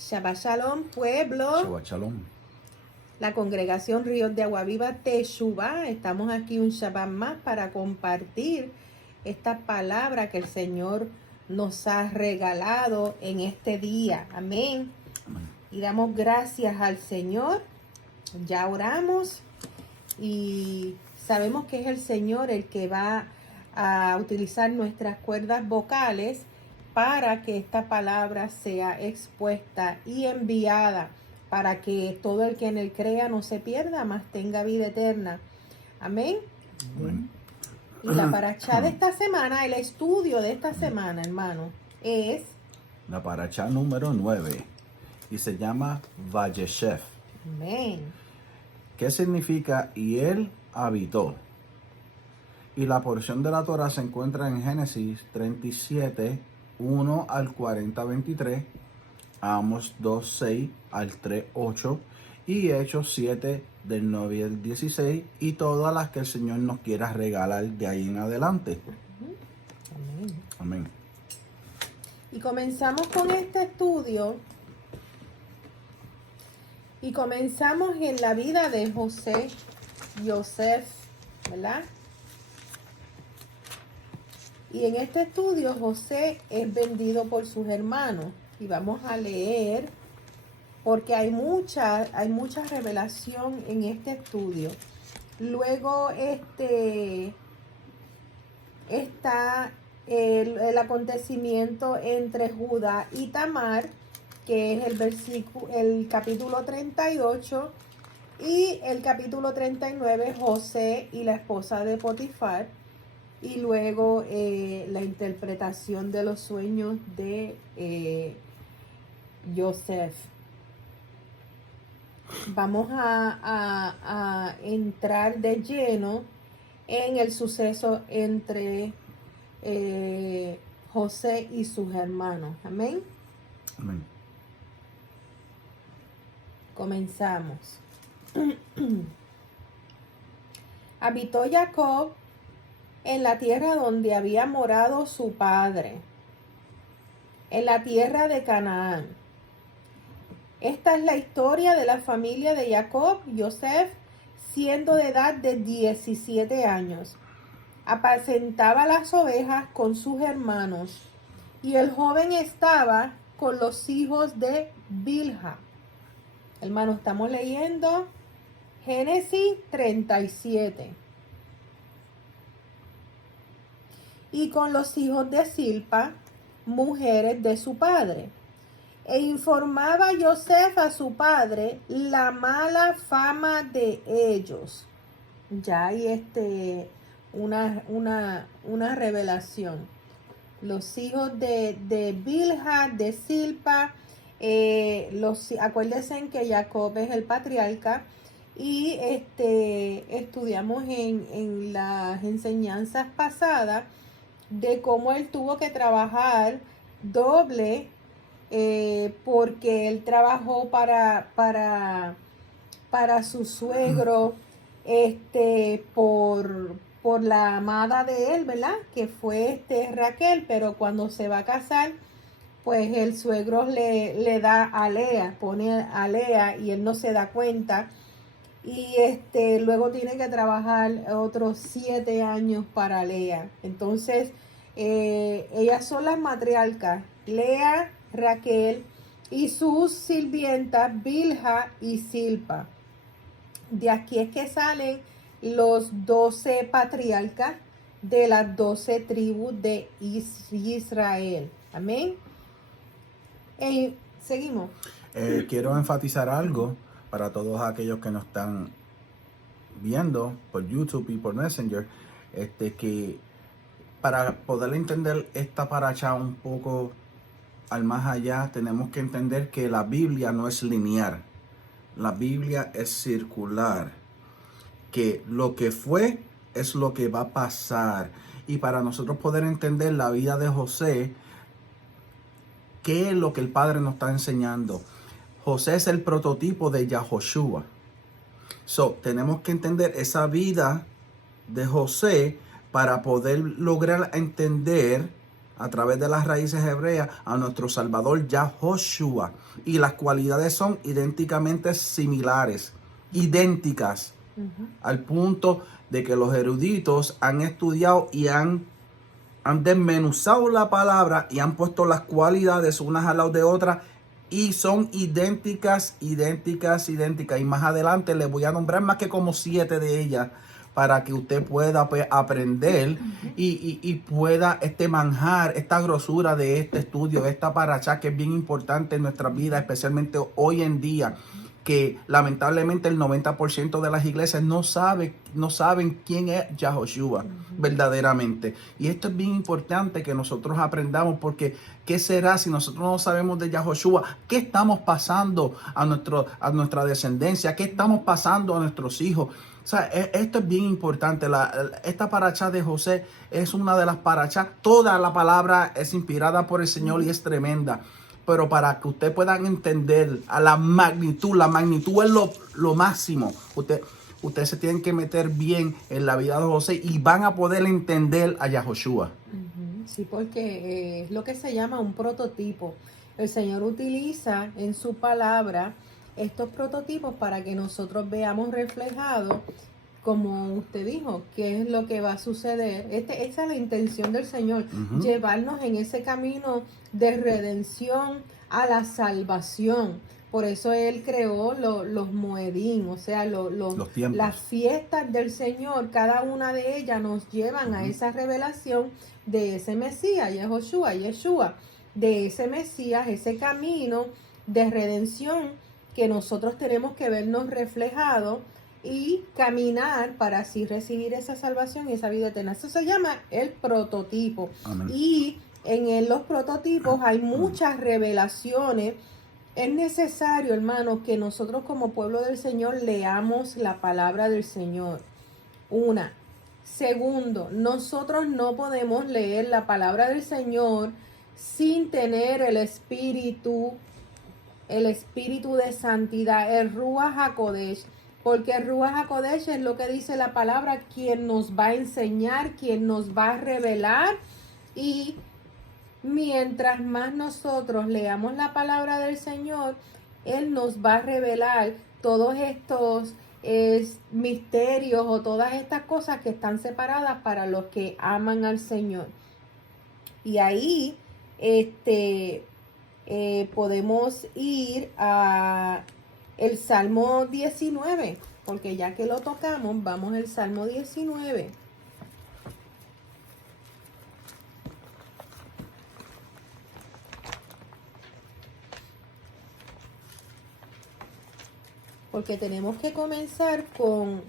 Shabbat Shalom, pueblo. Shabbat Shalom. La congregación Ríos de Agua Viva Teshuvah. Estamos aquí un Shabbat más para compartir esta palabra que el Señor nos ha regalado en este día. Amén. Amén. Y damos gracias al Señor. Ya oramos y sabemos que es el Señor el que va a utilizar nuestras cuerdas vocales para que esta palabra sea expuesta y enviada para que todo el que en él crea no se pierda, mas tenga vida eterna. Amén. Amén. Y la parachá de esta semana, el estudio de esta semana, hermano, es La parachá número 9 y se llama Vayeshev. amén. ¿Qué significa? Y él habitó. Y la porción de la Torah se encuentra en Génesis 37, 1 al 40, 23, Amos 2, 6 al 3, 8 y Hechos 7 del 9 al 16 y todas las que el Señor nos quiera regalar de ahí en adelante. Amén. Amén. Y comenzamos con este estudio. Y comenzamos en la vida de Yosef, ¿verdad? Y en este estudio José es vendido por sus hermanos. Y vamos a leer, porque hay mucha revelación en este estudio. Luego está el acontecimiento entre Judá y Tamar, que es el capítulo 38, y el capítulo 39, José y la esposa de Potifar, y luego la interpretación de los sueños de Yosef. Vamos a entrar de lleno en el suceso entre José y sus hermanos. Amén. Amén. Comenzamos. Habitó Jacob en la tierra donde había morado su padre, en la tierra de Canaán. Esta es la historia de la familia de Jacob. Yosef, siendo de edad de 17 años, apacentaba las ovejas con sus hermanos, y el joven estaba con los hijos de Bilha. Hermanos, estamos leyendo Génesis 37. Y con los hijos de Silpa, mujeres de su padre. E informaba Yosef a su padre la mala fama de ellos. Ya hay una revelación. Los hijos de Bilha, de Silpa, acuérdense que Jacob es el patriarca, y estudiamos en las enseñanzas pasadas de cómo él tuvo que trabajar doble, porque él trabajó para su suegro, por la amada de él, ¿verdad? Que fue Raquel, pero cuando se va a casar, pues el suegro le da a Lea, pone a Lea y él no se da cuenta. Y luego tiene que trabajar otros 7 años para Lea. Entonces, ellas son las matriarcas, Lea, Raquel, y sus sirvientas Bilha y Silpa. De aquí es que salen los 12 patriarcas de las 12 tribus de Israel. Amén. Seguimos. Quiero enfatizar algo para todos aquellos que nos están viendo por YouTube y por Messenger, que para poder entender esta paracha un poco al más allá, tenemos que entender que la Biblia no es lineal, la Biblia es circular, que lo que fue es lo que va a pasar. Y para nosotros poder entender la vida de José, ¿qué es lo que el Padre nos está enseñando? José es el prototipo de Yahoshua. Tenemos que entender esa vida de José para poder lograr entender, a través de las raíces hebreas a nuestro Salvador Yahoshua. Y las cualidades son idénticamente similares, idénticas, al punto de que los eruditos han estudiado y han desmenuzado la palabra y han puesto las cualidades unas al lado de otras y son idénticas. Y más adelante les voy a nombrar más que como 7 de ellas para que usted pueda pues, aprender y pueda manjar esta grosura de este estudio, de esta parachá que es bien importante en nuestra vida, especialmente hoy en día, que lamentablemente el 90% de las iglesias no saben quién es Yahoshua verdaderamente. Y esto es bien importante que nosotros aprendamos, porque ¿qué será si nosotros no sabemos de Yahoshua? ¿Qué estamos pasando a nuestra descendencia? ¿Qué estamos pasando a nuestros hijos? O sea, esto es bien importante. Esta parachá de José es una de las parachás. Toda la palabra es inspirada por el Señor y es tremenda. Pero para que ustedes puedan entender a la magnitud es lo máximo. Ustedes se tienen que meter bien en la vida de José y van a poder entender a Yahoshua. Sí, porque es lo que se llama un prototipo. El Señor utiliza en su palabra estos prototipos para que nosotros veamos reflejado, como usted dijo, qué es lo que va a suceder. Esa es la intención del Señor, llevarnos en ese camino de redención a la salvación. Por eso Él creó los moedín, o sea, las fiestas del Señor. Cada una de ellas nos llevan a esa revelación de ese Mesías, Yeshua, de ese Mesías, ese camino de redención que nosotros tenemos que vernos reflejados y caminar para así recibir esa salvación y esa vida eterna. Eso se llama el prototipo. Amén. Y en los prototipos hay muchas revelaciones. Es necesario, hermanos, que nosotros como pueblo del Señor leamos la palabra del Señor. Una. Segundo, nosotros no podemos leer la palabra del Señor sin tener el espíritu de santidad, el Ruach HaKodesh. Porque el Ruach HaKodesh es lo que dice la palabra, quien nos va a enseñar, quien nos va a revelar. Y mientras más nosotros leamos la palabra del Señor, Él nos va a revelar todos estos misterios o todas estas cosas que están separadas para los que aman al Señor. Y ahí podemos ir a el Salmo 19, porque ya que lo tocamos, vamos al Salmo 19. Porque tenemos que comenzar con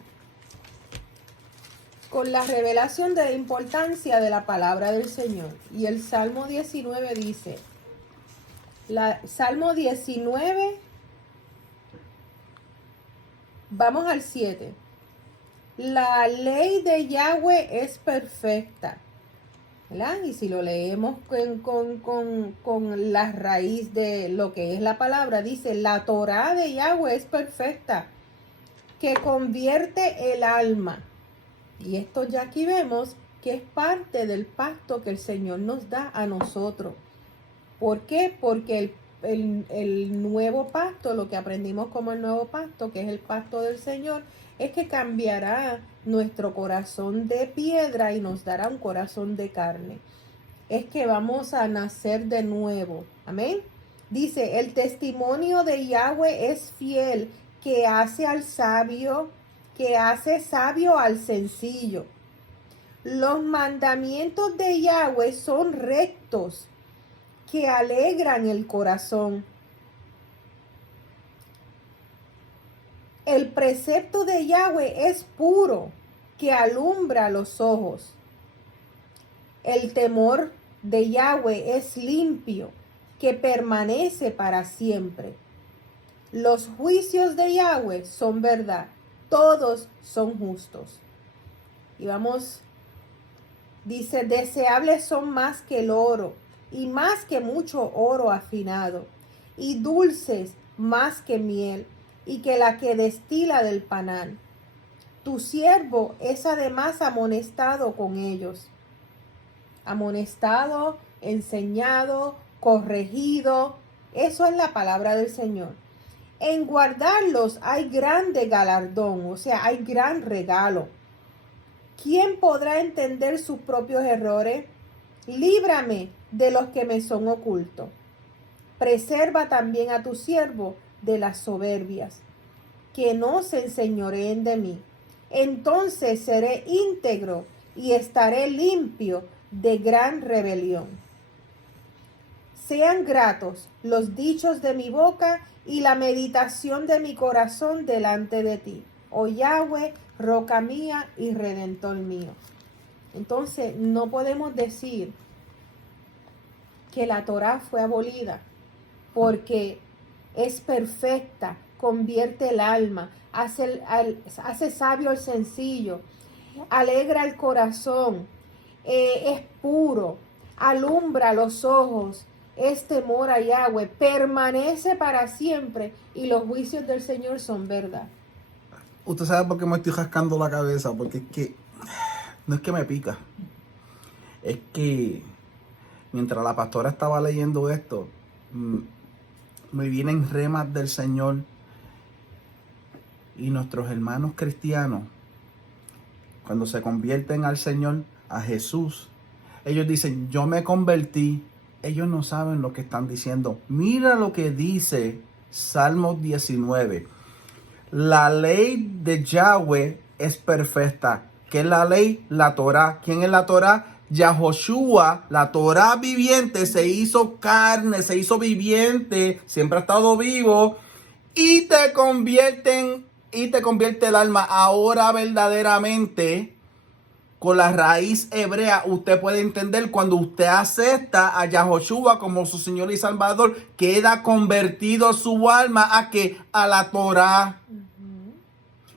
la revelación de la importancia de la palabra del Señor. Y el Salmo 19 dice, Salmo 19, vamos al 7. La ley de Yahweh es perfecta, ¿verdad? Y si lo leemos con la raíz de lo que es la palabra, dice, la Torá de Yahweh es perfecta, que convierte el alma. Y esto ya aquí vemos que es parte del pacto que el Señor nos da a nosotros. ¿Por qué? Porque el nuevo pacto, lo que aprendimos como el nuevo pacto, que es el pacto del Señor, es que cambiará nuestro corazón de piedra y nos dará un corazón de carne. Es que vamos a nacer de nuevo. Amén. Dice, el testimonio de Yahweh es fiel, que hace sabio al sencillo. Los mandamientos de Yahweh son rectos, que alegran el corazón. El precepto de Yahweh es puro, que alumbra los ojos. El temor de Yahweh es limpio, que permanece para siempre. Los juicios de Yahweh son verdad, todos son justos. Y vamos, dice, deseables son más que el oro, y más que mucho oro afinado, y dulces más que miel, y que la que destila del panal. Tu siervo es además amonestado con ellos. Amonestado enseñado, corregido. Eso es la palabra del Señor. En guardarlos hay grande galardón, o sea, hay gran regalo. ¿Quién podrá entender sus propios errores? Líbrame de los que me son ocultos. Preserva también a tu siervo de las soberbias, que no se enseñoreen de mí. Entonces seré íntegro y estaré limpio de gran rebelión. Sean gratos los dichos de mi boca y la meditación de mi corazón delante de ti, oh Yahweh, roca mía y redentor mío. Entonces no podemos decir que la Torá fue abolida, porque es perfecta, convierte el alma, hace sabio al sencillo, alegra el corazón, es puro, alumbra los ojos, es temor a Yahweh, permanece para siempre y los juicios del Señor son verdad. Usted sabe por qué me estoy rascando la cabeza, porque es que no es que me pica, es que mientras la pastora estaba leyendo esto, me vienen remas del Señor y nuestros hermanos cristianos, cuando se convierten al Señor, a Jesús, ellos dicen, yo me convertí. Ellos no saben lo que están diciendo. Mira lo que dice Salmos 19. La ley de Yahweh es perfecta. ¿Qué es la ley? La Torá. ¿Quién es la Torá? Yahoshua, la Torá viviente, se hizo carne, se hizo viviente, siempre ha estado vivo y te convierte el alma. Ahora verdaderamente, con la raíz hebrea, usted puede entender cuando usted acepta a Yahoshua como su Señor y Salvador, queda convertido su alma a que a la Torá.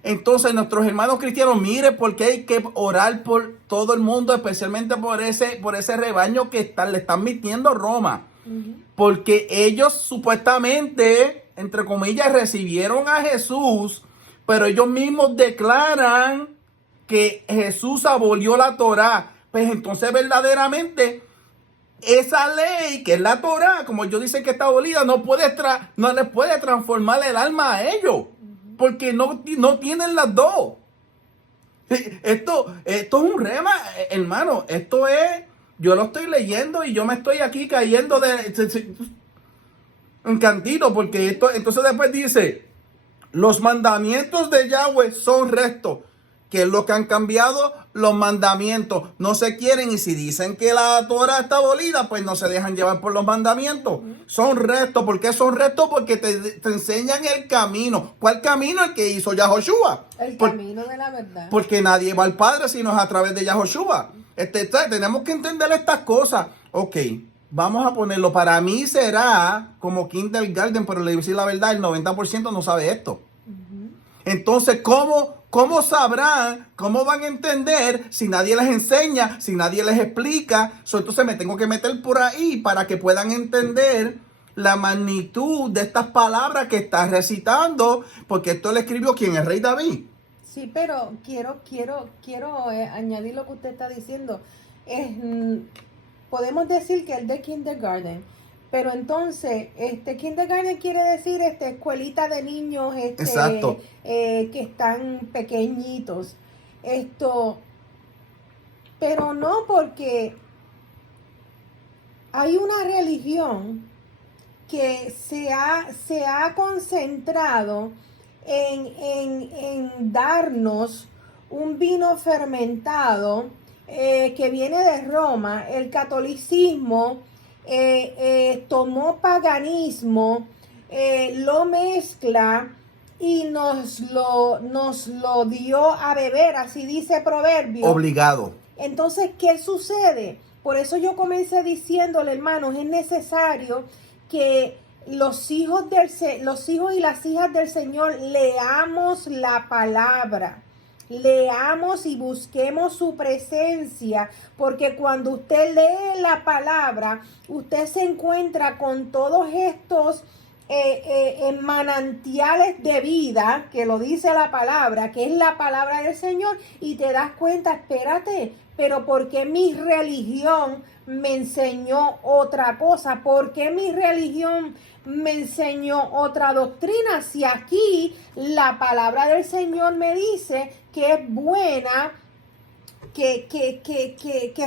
Entonces, nuestros hermanos cristianos, mire por qué hay que orar por todo el mundo, especialmente por ese rebaño que le están mintiendo Roma. Porque ellos supuestamente, entre comillas, recibieron a Jesús, pero ellos mismos declaran que Jesús abolió la Torá. Pues entonces verdaderamente esa ley que es la Torá, como ellos dicen que está abolida, no les puede transformar el alma a ellos, porque no tienen las dos. Esto es un rema, hermano. Esto es, yo lo estoy leyendo y yo me estoy aquí cayendo en cantito, porque esto, entonces después dice, los mandamientos de Yahweh son rectos. ¿Qué es lo que han cambiado? Los mandamientos. No se quieren, y si dicen que la Torah está abolida, pues no se dejan llevar por los mandamientos. Son rectos. ¿Por qué son rectos? Porque te enseñan el camino. ¿Cuál camino? El que hizo Yahoshua. El camino de la verdad. Porque nadie va al Padre sino es a través de Yahoshua. Tenemos que entender estas cosas. Ok, vamos a ponerlo. Para mí será como kindergarten, pero le voy a decir la verdad, el 90% no sabe esto. Entonces, ¿cómo sabrán, cómo van a entender si nadie les enseña, si nadie les explica? Entonces me tengo que meter por ahí para que puedan entender la magnitud de estas palabras que está recitando, porque esto le escribió quien, el rey David. Sí, pero quiero añadir lo que usted está diciendo. Podemos decir que el de kindergarten, pero entonces, kindergarten quiere decir escuelita de niños Exacto. Que están pequeñitos. Pero no, porque hay una religión que se ha concentrado en darnos un vino fermentado que viene de Roma. El catolicismo tomó paganismo, lo mezcla y nos lo dio a beber, así dice Proverbio. Obligado. Entonces, ¿qué sucede? Por eso yo comencé diciéndole, hermanos, es necesario que los hijos y las hijas del Señor leamos la palabra. Leamos y busquemos su presencia, porque cuando usted lee la palabra, usted se encuentra con todos estos manantiales de vida, que lo dice la palabra, que es la palabra del Señor, y te das cuenta, espérate, pero ¿por qué mi religión me enseñó otra cosa? ¿Por qué mi religión me enseñó otra doctrina? Si aquí la palabra del Señor me dice que es buena, que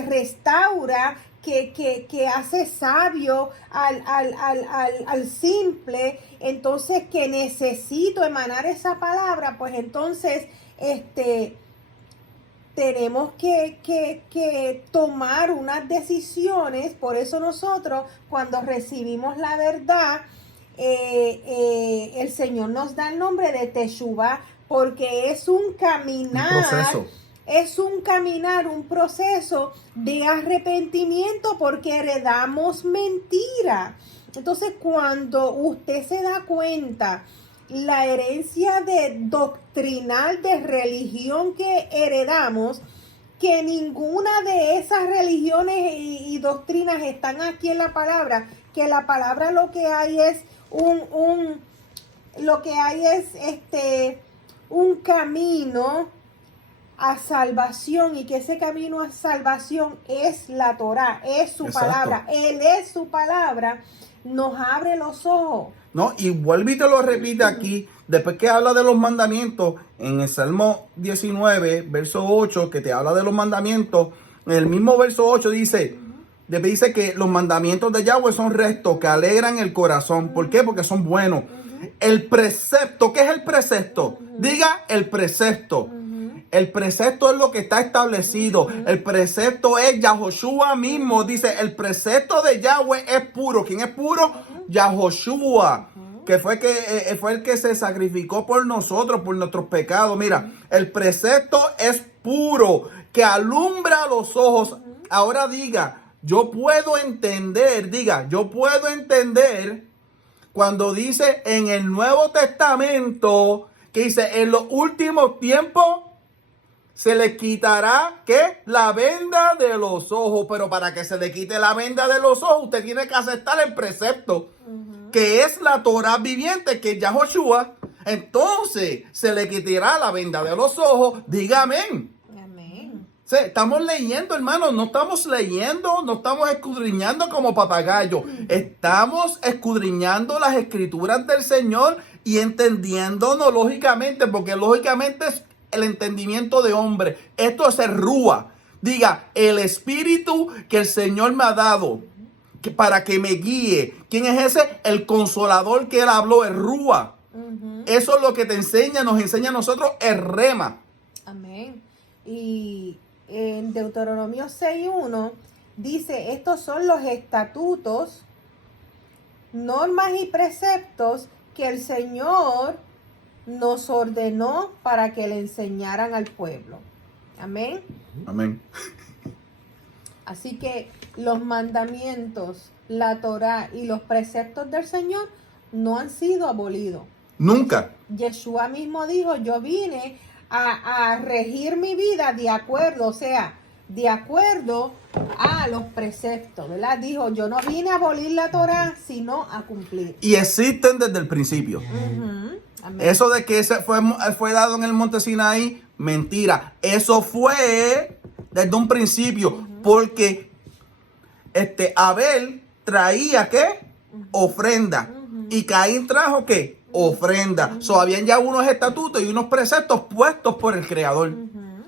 restaura, que hace sabio al simple, entonces que necesito emanar esa palabra, pues entonces tenemos que tomar unas decisiones. Por eso nosotros cuando recibimos la verdad, el Señor nos da el nombre de Teshuvah, porque es un caminar. Es un caminar, un proceso de arrepentimiento porque heredamos mentira. Entonces, cuando usted se da cuenta la herencia doctrinal de religión que heredamos, que ninguna de esas religiones y doctrinas están aquí en la palabra, que la palabra lo que hay es un camino a salvación, y que ese camino a salvación es la Torá, es su palabra. Él es su palabra, nos abre los ojos. No, y vuelve y te lo repite aquí, después que habla de los mandamientos, en el Salmo 19, verso 8, que te habla de los mandamientos, en el mismo verso 8 dice que los mandamientos de Yahweh son rectos, que alegran el corazón. ¿Por qué? Porque son buenos. El precepto, ¿qué es el precepto? Diga el precepto. El precepto es lo que está establecido. El precepto es Yahoshua mismo. Dice, el precepto de Yahweh es puro. ¿Quién es puro? Yahoshua, que fue el que se sacrificó por nosotros, por nuestros pecados. Mira, el precepto es puro, que alumbra los ojos. Ahora yo puedo entender cuando dice en el Nuevo Testamento, que dice, en los últimos tiempos se le quitará, ¿qué? La venda de los ojos. Pero para que se le quite la venda de los ojos, usted tiene que aceptar el precepto, que es la Torá viviente, que es Yahoshua. Entonces se le quitará la venda de los ojos. Diga amén. Amén. Sí, estamos leyendo, hermanos. No estamos leyendo, no estamos escudriñando como papagayos. Estamos escudriñando las escrituras del Señor y entendiéndonos lógicamente, porque lógicamente es el entendimiento de hombre. Esto es el Rúa. Diga, el espíritu que el Señor me ha dado para que me guíe. ¿Quién es ese? El consolador que él habló, el Rúa. Eso es lo que nos enseña a nosotros el Rema. Amén. Y en Deuteronomio 6:1 dice, estos son los estatutos, normas y preceptos que el Señor nos ordenó para que le enseñaran al pueblo. Amén. Amén. Así que los mandamientos, la Torá y los preceptos del Señor no han sido abolidos. Nunca. Yeshua mismo dijo, yo vine a regir mi vida de acuerdo a los preceptos, ¿verdad? Dijo, yo no vine a abolir la Torá, sino a cumplir. Y existen desde el principio. Eso de que ese fue dado en el monte Sinaí, mentira. Eso fue desde un principio, porque Abel traía ¿qué? Ofrenda. Y Caín trajo ¿qué? Ofrenda. Habían ya unos estatutos y unos preceptos puestos por el Creador.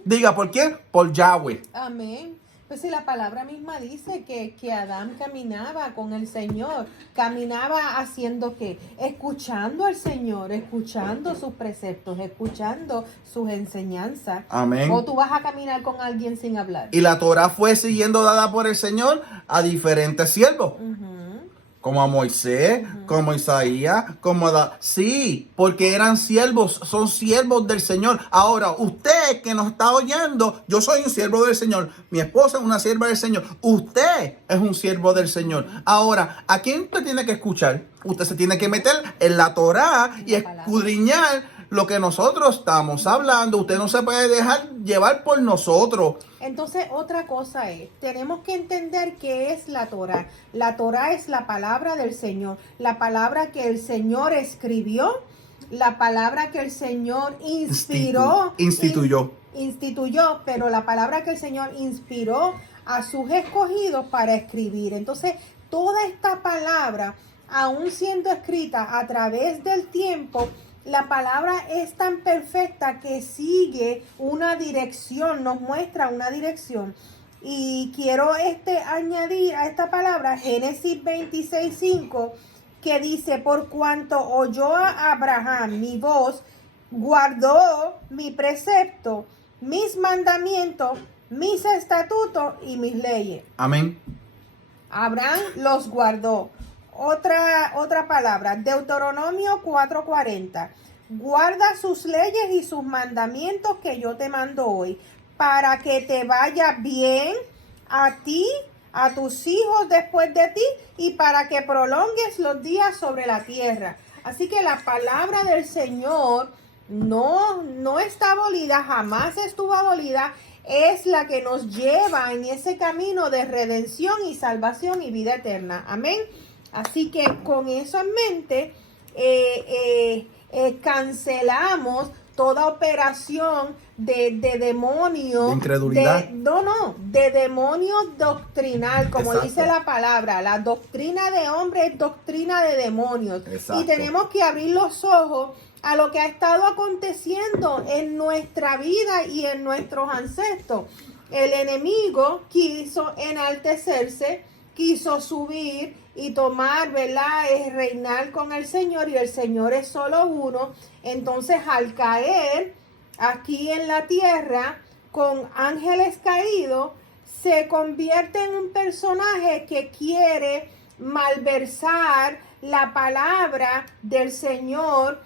Diga, ¿por quién? Por Yahweh. Amén. Pues si la palabra misma dice que Adán caminaba con el Señor, caminaba haciendo ¿qué? Escuchando al Señor, escuchando sus preceptos, escuchando sus enseñanzas. Amén. O tú vas a caminar con alguien sin hablar. Y la Torá fue siguiendo dada por el Señor a diferentes siervos. Como a Moisés, como a Isaías, sí, porque eran siervos, son siervos del Señor. Ahora, usted que nos está oyendo, yo soy un siervo del Señor. Mi esposa es una sierva del Señor. Usted es un siervo del Señor. Ahora, ¿a quién usted tiene que escuchar? Usted se tiene que meter en la Torá y escudriñar lo que nosotros estamos hablando. Usted no se puede dejar llevar por nosotros. Entonces, otra cosa es, tenemos que entender qué es la Torá. La Torá es la palabra del Señor, la palabra que el Señor escribió, la palabra que el Señor instituyó. instituyó, pero la palabra que el Señor inspiró a sus escogidos para escribir. Entonces, toda esta palabra, aún siendo escrita a través del tiempo, la palabra es tan perfecta que sigue una dirección, nos muestra una dirección. Y quiero añadir a esta palabra Génesis 26:5, que dice: por cuanto oyó a Abraham mi voz, guardó mi precepto, mis mandamientos, mis estatutos y mis leyes. Amén. Abraham los guardó. Otra palabra, Deuteronomio 4:40. Guarda sus leyes y sus mandamientos que yo te mando hoy, para que te vaya bien a ti, a tus hijos después de ti, y para que prolongues los días sobre la tierra. Así que la palabra del Señor no está abolida, jamás estuvo abolida. Es la que nos lleva en ese camino de redención y salvación y vida eterna. Amén. Así que con eso en mente, cancelamos toda operación de demonio. De incredulidad. De demonio doctrinal, como Exacto. dice la palabra. La doctrina de hombre es doctrina de demonios. Exacto. Y tenemos que abrir los ojos a lo que ha estado aconteciendo en nuestra vida y en nuestros ancestros. El enemigo quiso enaltecerse, quiso subir y tomar, ¿verdad? Es reinar con el Señor, y el Señor es solo uno. Entonces, al caer aquí en la tierra con ángeles caídos, se convierte en un personaje que quiere malversar la palabra del Señor,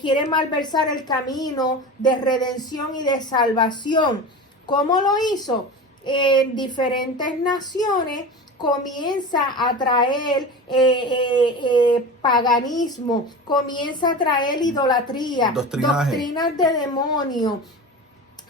quiere malversar el camino de redención y de salvación. ¿Cómo lo hizo? En diferentes naciones comienza a traer paganismo, comienza a traer idolatría, doctrinas de demonio,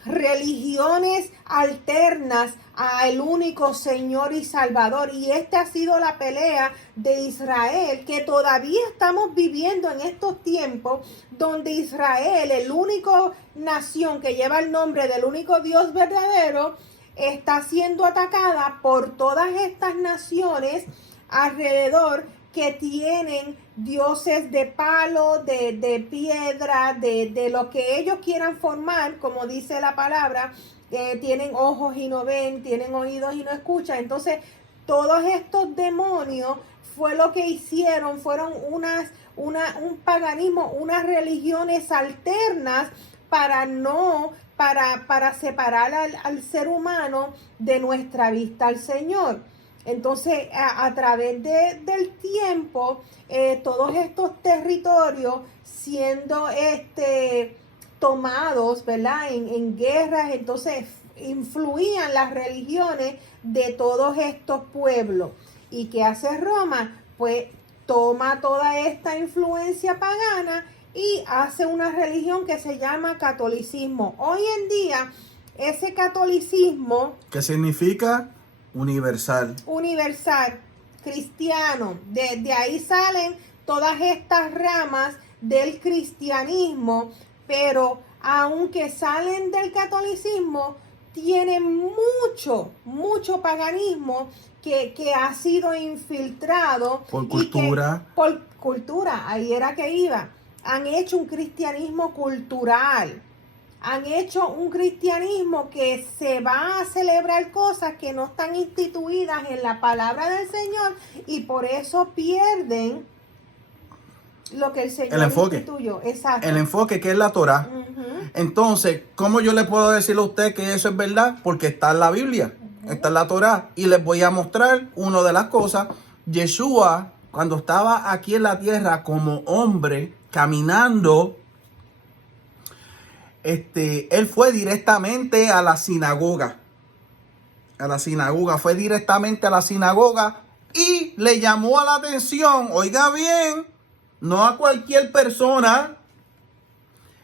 religiones alternas al único Señor y Salvador. Y esta ha sido la pelea de Israel, que todavía estamos viviendo en estos tiempos, donde Israel, el único nación que lleva el nombre del único Dios verdadero, está siendo atacada por todas estas naciones alrededor, que tienen dioses de palo, de piedra, de lo que ellos quieran formar, como dice la palabra. Tienen ojos y no ven, tienen oídos y no escuchan. Entonces, todos estos demonios fue lo que hicieron, fueron un paganismo, unas religiones alternas para separar al ser humano de nuestra vista al Señor. Entonces, a través del tiempo, todos estos territorios siendo tomados, ¿verdad? En guerras, entonces influían las religiones de todos estos pueblos. ¿Y qué hace Roma? Pues toma toda esta influencia pagana y hace una religión que se llama catolicismo. Hoy en día, ese catolicismo... ¿Qué significa? Universal, cristiano. De ahí salen todas estas ramas del cristianismo, pero aunque salen del catolicismo, tienen mucho paganismo que ha sido infiltrado por cultura. Por cultura, ahí era que iba. Han hecho un cristianismo cultural. Han hecho un cristianismo que se va a celebrar cosas que no están instituidas en la palabra del Señor, y por eso pierden lo que el Señor instituyó. Exacto. El enfoque, que es la Torá. Entonces, ¿cómo yo le puedo decir a usted que eso es verdad? Porque está en la Biblia, está en la Torá. Y les voy a mostrar una de las cosas. Yeshua, cuando estaba aquí en la tierra como hombre, caminando, él fue directamente a la sinagoga. Fue directamente a la sinagoga y le llamó a la atención, oiga bien, no a cualquier persona.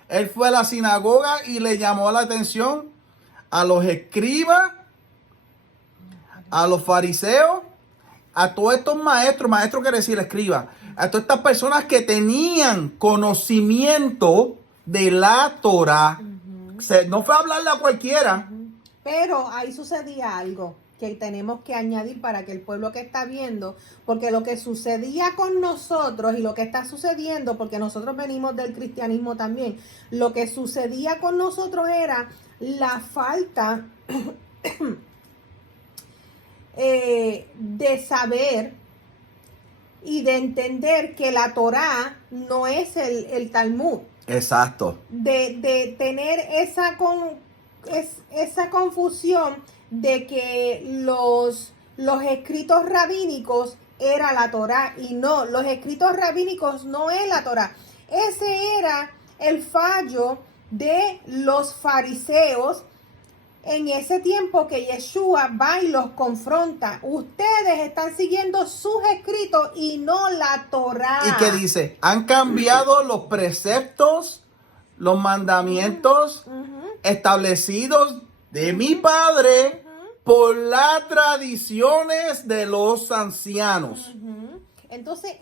Él fue a la sinagoga y le llamó la atención a los escribas, a los fariseos, a todos estos maestros quiere decir escriba, a todas estas personas que tenían conocimiento de la Torá. No fue a hablarle a cualquiera. Pero ahí sucedía algo que tenemos que añadir para que el pueblo que está viendo, porque lo que sucedía con nosotros y lo que está sucediendo, porque nosotros venimos del cristianismo también, lo que sucedía con nosotros era la falta de saber y de entender que la Torá no es el Talmud. Exacto. De tener esa confusión de que los escritos rabínicos era la Torá, y no, los escritos rabínicos no es la Torá. Ese era el fallo de los fariseos en ese tiempo que Yeshua va y los confronta. Ustedes están siguiendo sus escritos y no la Torá. ¿Y qué dice? Han cambiado los preceptos, los mandamientos establecidos de mi Padre por las tradiciones de los ancianos. Entonces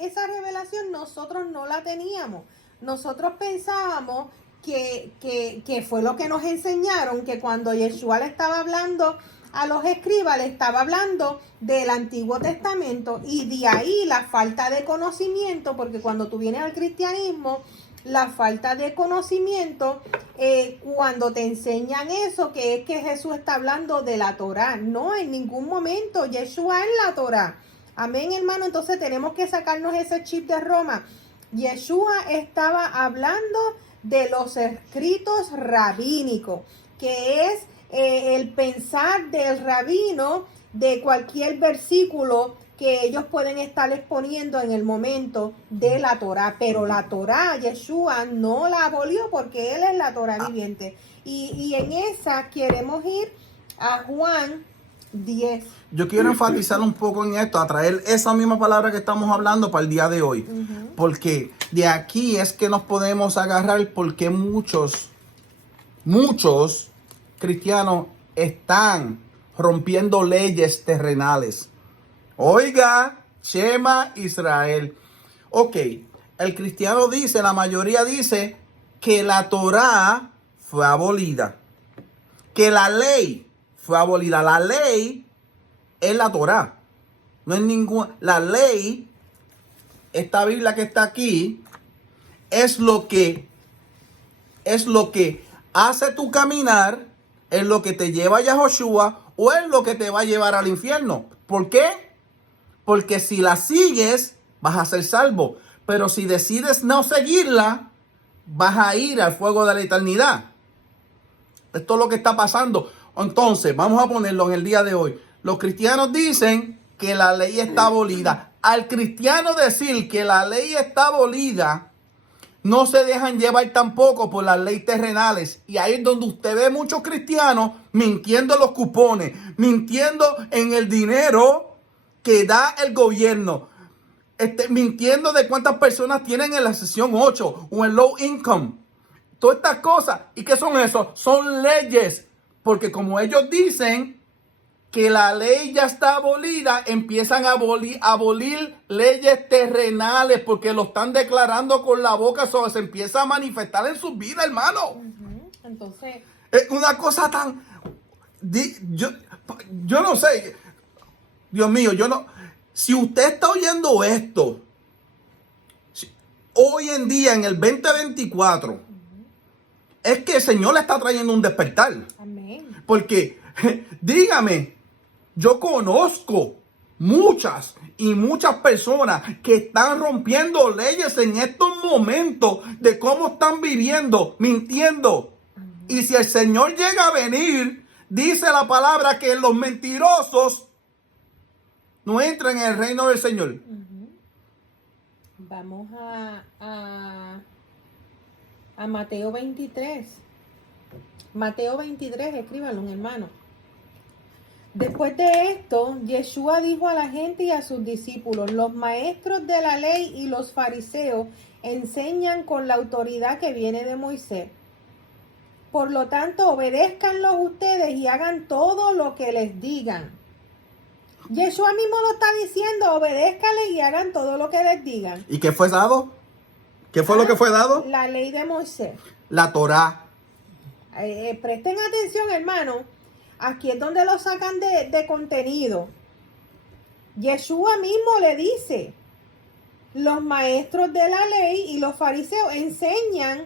esa revelación nosotros no la teníamos. Nosotros pensábamos que fue lo que nos enseñaron, que cuando Yeshua le estaba hablando a los escribas, le estaba hablando del Antiguo Testamento, y de ahí la falta de conocimiento, porque cuando tú vienes al cristianismo, la falta de conocimiento, cuando te enseñan eso, que es que Jesús está hablando de la Torá. No, en ningún momento Yeshua es la Torá. Amén, hermano. Entonces tenemos que sacarnos ese chip de Roma. Yeshua estaba hablando de los escritos rabínicos, que es el pensar del rabino de cualquier versículo que ellos pueden estar exponiendo en el momento de la Torá. Pero la Torá, Yeshua no la abolió, porque Él es la Torá viviente. Y en esa queremos ir a Juan 10. Yo quiero enfatizar un poco en esto, a traer esa misma palabra que estamos hablando para el día de hoy. Porque de aquí es que nos podemos agarrar, porque muchos cristianos están rompiendo leyes terrenales. Oiga, Shema Israel. Ok, el cristiano dice, la mayoría dice que la Torá fue abolida, que la ley fue abolida. La ley es la Torá. No es ninguna. La ley, esta Biblia que está aquí, es lo que hace tu caminar, es lo que te lleva a Yahoshua, o es lo que te va a llevar al infierno. ¿Por qué? Porque si la sigues, vas a ser salvo. Pero si decides no seguirla, vas a ir al fuego de la eternidad. Esto es lo que está pasando. Entonces, vamos a ponerlo en el día de hoy. Los cristianos dicen que la ley está abolida. Al cristiano decir que la ley está abolida, no se dejan llevar tampoco por las leyes terrenales. Y ahí es donde usted ve muchos cristianos mintiendo en los cupones, mintiendo en el dinero que da el gobierno, mintiendo de cuántas personas tienen en la sección 8 o en low income. Todas estas cosas. ¿Y qué son eso? Son leyes. Porque como ellos dicen que la ley ya está abolida, empiezan a abolir leyes terrenales, porque lo están declarando con la boca, eso se empieza a manifestar en sus vidas, hermano. Entonces, es una cosa tan... Yo no sé. Dios mío, yo no... Si usted está oyendo esto, hoy en día, en el 2024, es que el Señor le está trayendo un despertar. amén. Porque, dígame, yo conozco muchas personas que están rompiendo leyes en estos momentos de cómo están viviendo, mintiendo. Y si el Señor llega a venir, dice la palabra que los mentirosos no entran en el reino del Señor. Vamos a Mateo 23. Mateo 23, escríbanlo, hermano. Después de esto, Yeshua dijo a la gente y a sus discípulos: los maestros de la ley y los fariseos enseñan con la autoridad que viene de Moisés. Por lo tanto, obedézcanlos ustedes y hagan todo lo que les digan. Yeshua mismo lo está diciendo: obedézcanle y hagan todo lo que les digan. ¿Y qué fue dado? ¿Qué fue lo que fue dado? La ley de Moisés. La Torá. Presten atención, hermano. Aquí es donde lo sacan de contenido. Yeshua mismo le dice, los maestros de la ley y los fariseos enseñan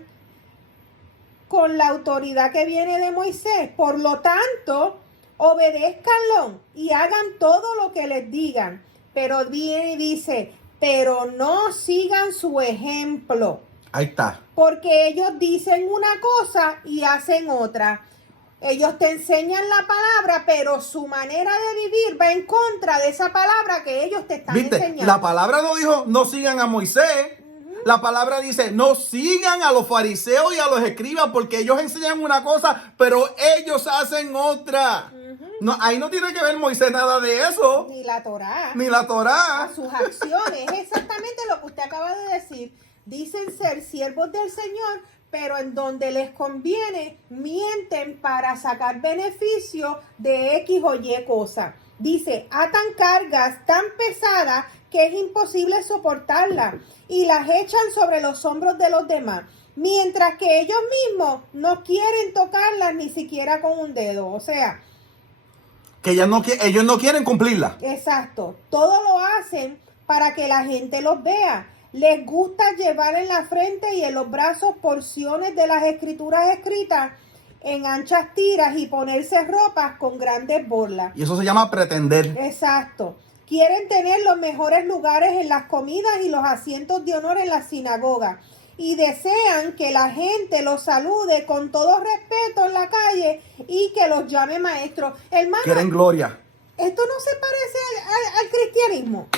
con la autoridad que viene de Moisés. Por lo tanto, obedézcanlo y hagan todo lo que les digan. Pero viene y dice, pero no sigan su ejemplo. Ahí está. Porque ellos dicen una cosa y hacen otra. Ellos te enseñan la palabra, pero su manera de vivir va en contra de esa palabra que ellos te están enseñando. La palabra no dijo no sigan a Moisés. La palabra dice no sigan a los fariseos y a los escribas porque ellos enseñan una cosa, pero ellos hacen otra. No, ahí no tiene que ver Moisés nada de eso. Ni la Torá. Ni la Torá. A sus acciones. Es exactamente lo que usted acaba de decir. Dicen ser siervos del Señor, pero en donde les conviene, mienten para sacar beneficio de X o Y cosa. Dice, atan cargas tan pesadas que es imposible soportarlas y las echan sobre los hombros de los demás, mientras que ellos mismos no quieren tocarlas ni siquiera con un dedo. O sea, que ellos no quieren cumplirla. Exacto. Todo lo hacen para que la gente los vea. Les gusta llevar en la frente y en los brazos porciones de las escrituras escritas en anchas tiras y ponerse ropas con grandes borlas. Y eso se llama pretender. Exacto. Quieren tener los mejores lugares en las comidas y los asientos de honor en las sinagogas. Y desean que la gente los salude con todo respeto en la calle y que los llame maestros. Hermano, quieren gloria. Esto no se parece al cristianismo.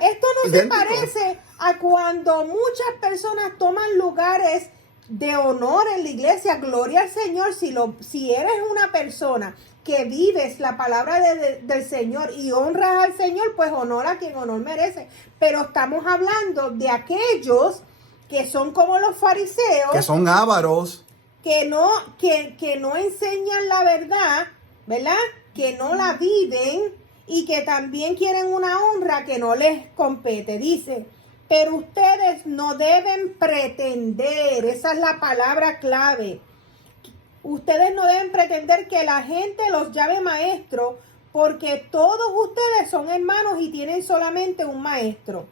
Esto no idéntico. Se parece a cuando muchas personas toman lugares de honor en la iglesia. Gloria al Señor. Si eres una persona que vives la palabra del Señor y honras al Señor, pues honora a quien honor merece. Pero estamos hablando de aquellos que son como los fariseos, que son ávaros, que no enseñan la verdad, ¿verdad? Que no la viven y que también quieren una honra que no les compete. Dice, pero ustedes no deben pretender, esa es la palabra clave. Ustedes no deben pretender que la gente los llame maestro, porque todos ustedes son hermanos y tienen solamente un maestro.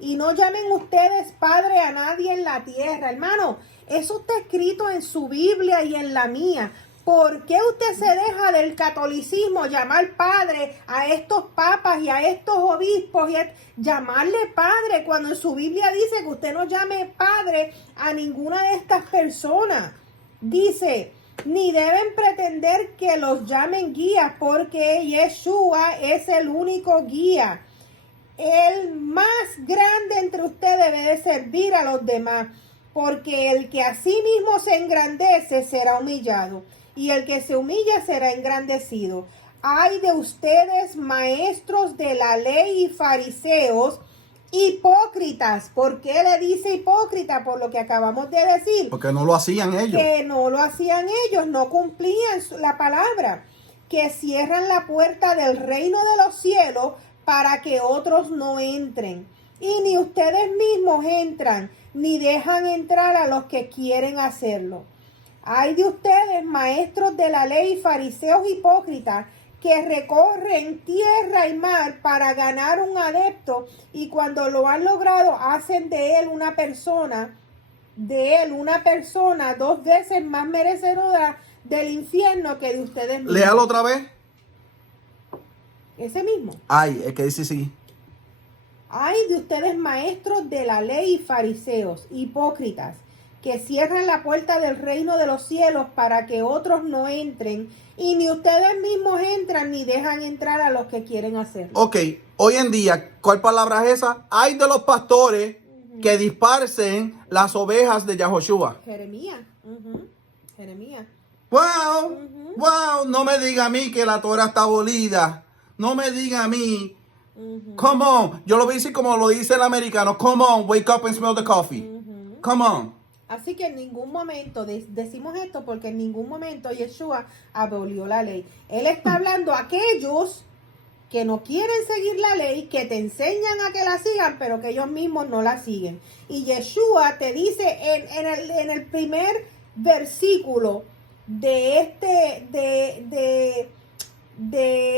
Y no llamen ustedes padre a nadie en la tierra. Hermano, eso está escrito en su Biblia y en la mía. ¿Por qué usted se deja del catolicismo llamar padre a estos papas y a estos obispos? Llamarle padre cuando en su Biblia dice que usted no llame padre a ninguna de estas personas. Dice, ni deben pretender que los llamen guías, porque Yeshua es el único guía. El más grande entre ustedes debe de servir a los demás, porque el que a sí mismo se engrandece será humillado, y el que se humilla será engrandecido. Ay de ustedes, maestros de la ley y fariseos, hipócritas. ¿Por qué le dice hipócrita? Por lo que acabamos de decir. Porque no lo hacían ellos. Que no lo hacían ellos, no cumplían la palabra. Que cierran la puerta del reino de los cielos para que otros no entren. Y ni ustedes mismos entran, ni dejan entrar a los que quieren hacerlo. Ay de ustedes, maestros de la ley y fariseos hipócritas, que recorren tierra y mar para ganar un adepto, y cuando lo han logrado hacen de él una persona 2 veces más merecedora del infierno que de ustedes mismos. Léalo otra vez. Ese mismo. Ay, es que dice sí. Ay de ustedes, maestros de la ley y fariseos hipócritas, que cierran la puerta del reino de los cielos para que otros no entren, y ni ustedes mismos entran ni dejan entrar a los que quieren hacerlo. Ok, hoy en día, ¿cuál palabra es esa? Hay de los pastores que disparcen las ovejas de Yahoshua. Jeremías. Jeremías. Wow, no me diga a mí que la Torah está abolida. No me diga a mí. Come on, yo lo voy a decir como lo dice el americano. Come on, wake up and smell the coffee. Come on. Así que en ningún momento, decimos esto porque en ningún momento Yeshua abolió la ley. Él está hablando a aquellos que no quieren seguir la ley, que te enseñan a que la sigan, pero que ellos mismos no la siguen. Y Yeshua te dice en el primer versículo, de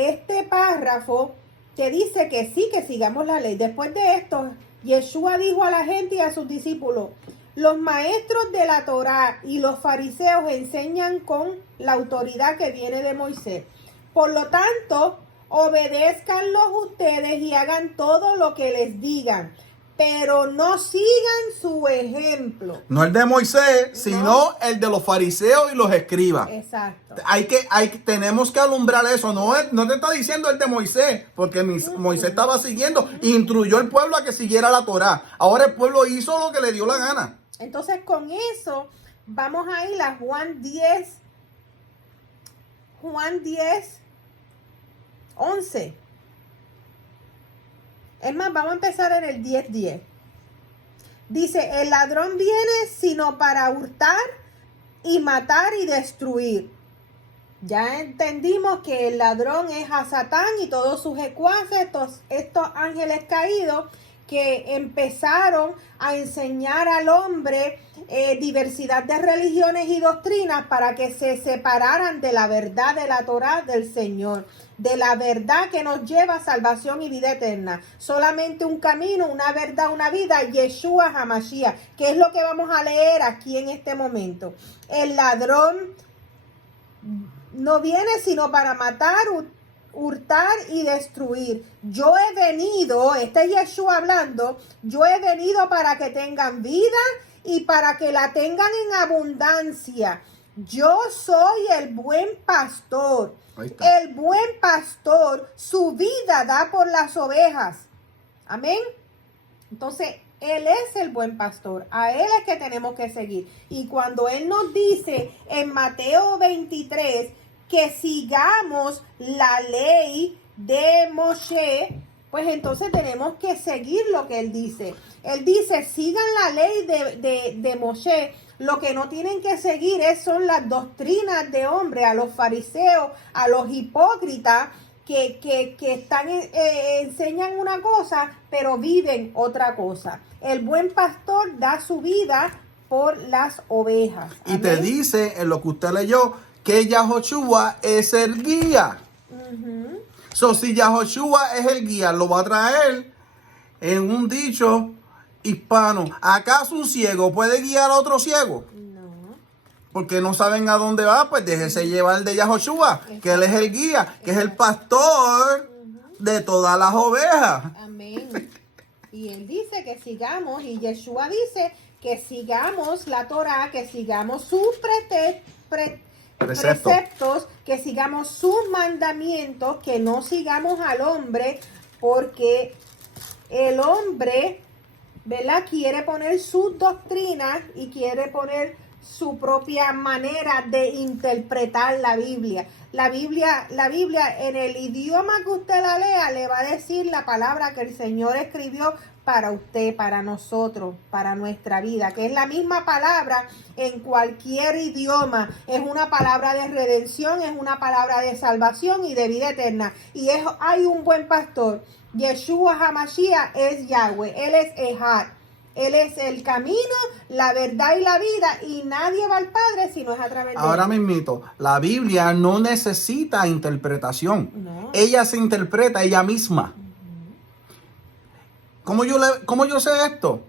este párrafo que dice que sí, que sigamos la ley. Después de esto, Yeshua dijo a la gente y a sus discípulos: los maestros de la Torá y los fariseos enseñan con la autoridad que viene de Moisés. Por lo tanto, obedézcanlos ustedes y hagan todo lo que les digan, pero no sigan su ejemplo. No el de Moisés, sino el de los fariseos y los escribas. Exacto. Tenemos que alumbrar eso. No te está diciendo el de Moisés, porque Moisés estaba siguiendo, instruyó al pueblo a que siguiera la Torá. Ahora el pueblo hizo lo que le dio la gana. Entonces, con eso vamos a ir a Juan 10, 11. Es más, vamos a empezar en el 10:10. Dice: el ladrón viene sino para hurtar y matar y destruir. Ya entendimos que el ladrón es a Satán y todos sus secuaces, estos ángeles caídos que empezaron a enseñar al hombre diversidad de religiones y doctrinas para que se separaran de la verdad de la Torá del Señor, de la verdad que nos lleva a salvación y vida eterna. Solamente un camino, una verdad, una vida, Yeshua HaMashiach, que es lo que vamos a leer aquí en este momento. El ladrón no viene sino para matar, hurtar y destruir. Yo he venido, este es Yeshua hablando, yo he venido para que tengan vida y para que la tengan en abundancia. Yo soy el buen pastor. El buen pastor su vida da por las ovejas. Amén. Entonces, Él es el buen pastor. A Él es que tenemos que seguir. Y cuando Él nos dice en Mateo 23 que sigamos la ley de Moshe, pues entonces tenemos que seguir lo que Él dice. Él dice: sigan la ley de Moshe. Lo que no tienen que seguir son las doctrinas de hombre, a los fariseos, a los hipócritas que enseñan una cosa, pero viven otra cosa. El buen pastor da su vida por las ovejas. Y te dice en lo que usted leyó que Yahoshua es el guía. So, si Yahoshua es el guía, lo va a traer en un dicho hispano. ¿Acaso un ciego puede guiar a otro ciego? No. Porque no saben a dónde va, pues déjese llevar de Yahoshua, que Él es el guía, que es el pastor de todas las ovejas. Amén. Y Él dice que sigamos, y Yeshua dice que sigamos la Torá, que sigamos sus preceptos, que sigamos sus mandamientos, que no sigamos al hombre, porque el hombre, ¿verdad?, quiere poner sus doctrinas y quiere poner su propia manera de interpretar la Biblia. La Biblia en el idioma que usted la lea le va a decir la palabra que el Señor escribió para usted, para nosotros, para nuestra vida, que es la misma palabra en cualquier idioma. Es una palabra de redención, es una palabra de salvación y de vida eterna. Y hay un buen pastor. Yeshua HaMashiach es Yahweh, Él es Ejad. Él es el camino, la verdad y la vida, y nadie va al Padre si no es a través de Él. Ahora mismito, la Biblia no necesita interpretación. No. Ella se interpreta ella misma. ¿Cómo yo sé esto?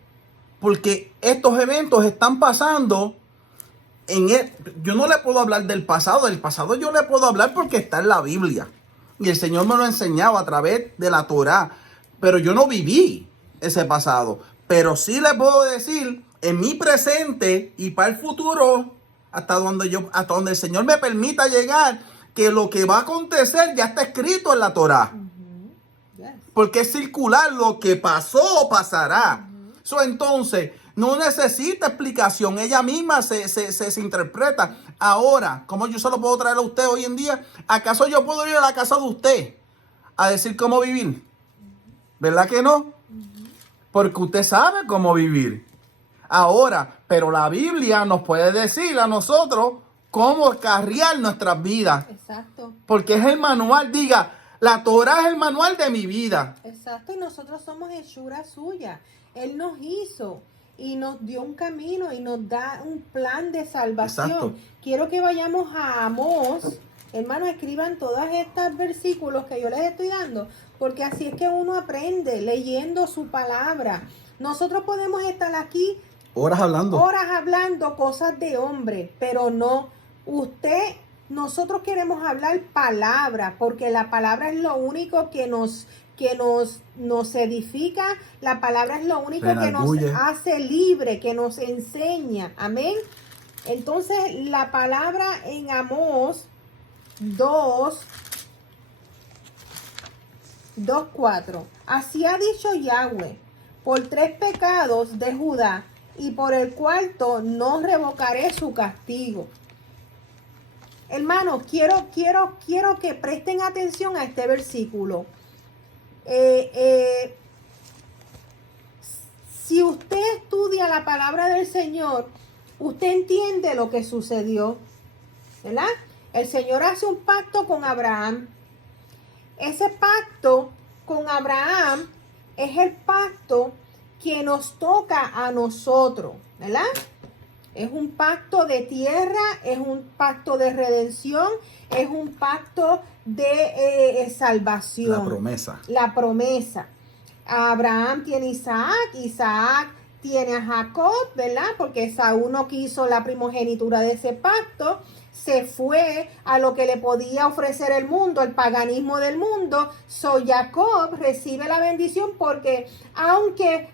Porque estos eventos están pasando yo no le puedo hablar del pasado yo le puedo hablar porque está en la Biblia. Y el Señor me lo enseñaba a través de la Torá. Pero yo no viví ese pasado. Pero sí le puedo decir en mi presente y para el futuro, hasta donde el Señor me permita llegar, que lo que va a acontecer ya está escrito en la Torá. Porque es circular, lo que pasó pasará. Entonces, no necesita explicación, ella misma se interpreta. Ahora, ¿cómo yo se lo puedo traer a usted hoy en día? ¿Acaso yo puedo ir a la casa de usted a decir cómo vivir? ¿Verdad que no? Porque usted sabe cómo vivir. Ahora, pero la Biblia nos puede decir a nosotros cómo carriar nuestras vidas. Exacto. Porque es el manual, diga, la Torá es el manual de mi vida. Exacto, y nosotros somos hechura suya. Él nos hizo. y nos dio un camino y nos da un plan de salvación. Exacto. Quiero que vayamos a Amós. Hermanos, escriban todos estos versículos que yo les estoy dando, porque así es que uno aprende leyendo su palabra. Nosotros podemos estar aquí Horas hablando cosas de hombre, pero no, nosotros queremos hablar palabra, porque la palabra es lo único que nos edifica, la palabra es lo único que nos hace libre, que nos enseña, amén. Entonces la palabra en Amós 2:4, así ha dicho Yahweh, por 3 pecados de Judá, y por el cuarto no revocaré su castigo. Hermanos, quiero que presten atención a este versículo. Si usted estudia la palabra del Señor, usted entiende lo que sucedió, ¿verdad? El Señor hace un pacto con Abraham. Ese pacto con Abraham es el pacto que nos toca a nosotros, ¿verdad? Es un pacto de tierra, es un pacto de redención, es un pacto de salvación. La promesa. Abraham tiene Isaac, Isaac tiene a Jacob, ¿verdad? Porque Esaú no quiso la primogenitura de ese pacto. Se fue a lo que le podía ofrecer el mundo, el paganismo del mundo. Jacob recibe la bendición porque aunque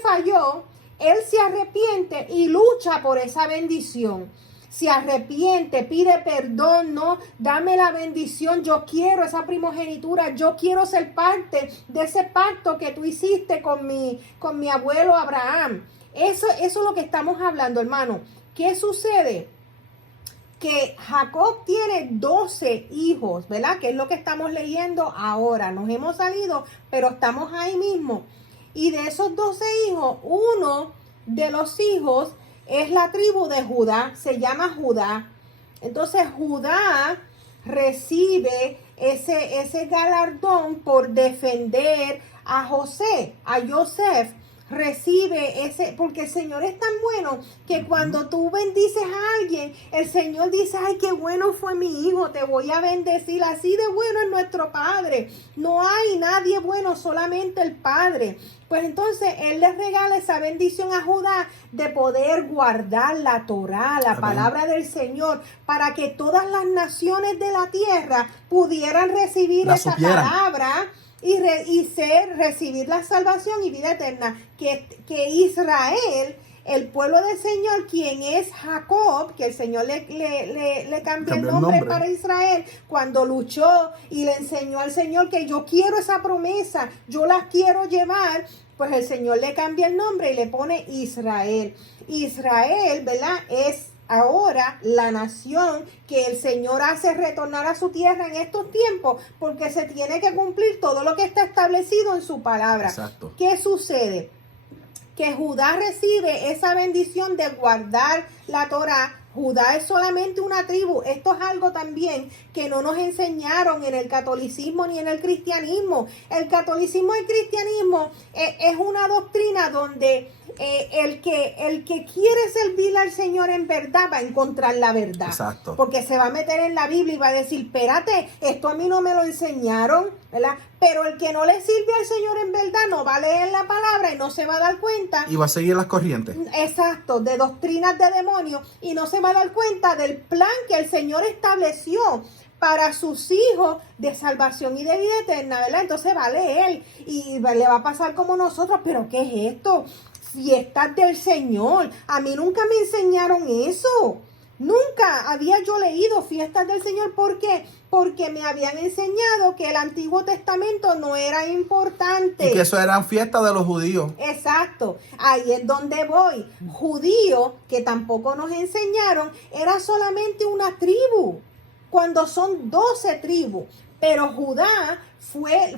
falló, él se arrepiente y lucha por esa bendición. Se arrepiente, pide perdón, no, dame la bendición, yo quiero esa primogenitura, yo quiero ser parte de ese pacto que tú hiciste con mi abuelo Abraham. Eso es lo que estamos hablando, hermano. ¿Qué sucede? Que Jacob tiene 12 hijos, ¿verdad? Que es lo que estamos leyendo ahora. Nos hemos salido, pero estamos ahí mismo. Y de esos 12 hijos, uno de los hijos es la tribu de Judá, se llama Judá. Entonces Judá recibe ese galardón por defender a José, a Joseph. Recibe porque el Señor es tan bueno que cuando tú bendices a alguien, el Señor dice, ay, qué bueno fue mi hijo, te voy a bendecir. Así de bueno es nuestro Padre. No hay nadie bueno, solamente el Padre. Pues entonces Él le regala esa bendición a Judá de poder guardar la Torá, la palabra del Señor, para que todas las naciones de la tierra pudieran recibir esa palabra y recibir la salvación y vida eterna. Que Israel, el pueblo del Señor, quien es Jacob, que el Señor le cambió el nombre para Israel, cuando luchó y le enseñó al Señor que yo quiero esa promesa, yo la quiero llevar, pues el Señor le cambia el nombre y le pone Israel. Israel, ¿verdad? Es ahora la nación que el Señor hace retornar a su tierra en estos tiempos, porque se tiene que cumplir todo lo que está establecido en su palabra. Exacto. ¿Qué sucede? Que Judá recibe esa bendición de guardar la Torá. Judá es solamente una tribu. Esto es algo también que no nos enseñaron en el catolicismo ni en el cristianismo. El catolicismo y el cristianismo es una doctrina donde el que quiere servir al Señor en verdad va a encontrar la verdad. Exacto. Porque se va a meter en la Biblia y va a decir, espérate, esto a mí no me lo enseñaron, ¿verdad? Pero el que no le sirve al Señor en verdad no va a leer la palabra y no se va a dar cuenta. Y va a seguir las corrientes. Exacto, de doctrinas de demonios, y no se va a dar cuenta del plan que el Señor estableció para sus hijos de salvación y de vida eterna, ¿verdad? Entonces va a leer y le va a pasar como nosotros, pero ¿qué es esto? Fiestas del Señor. A mí nunca me enseñaron eso. Nunca había yo leído fiestas del Señor. ¿Por qué? Porque me habían enseñado que el Antiguo Testamento no era importante. Y que eso eran fiestas de los judíos. Exacto. Ahí es donde voy. Judío, que tampoco nos enseñaron, era solamente una tribu, cuando son 12 tribus. Pero Judá fue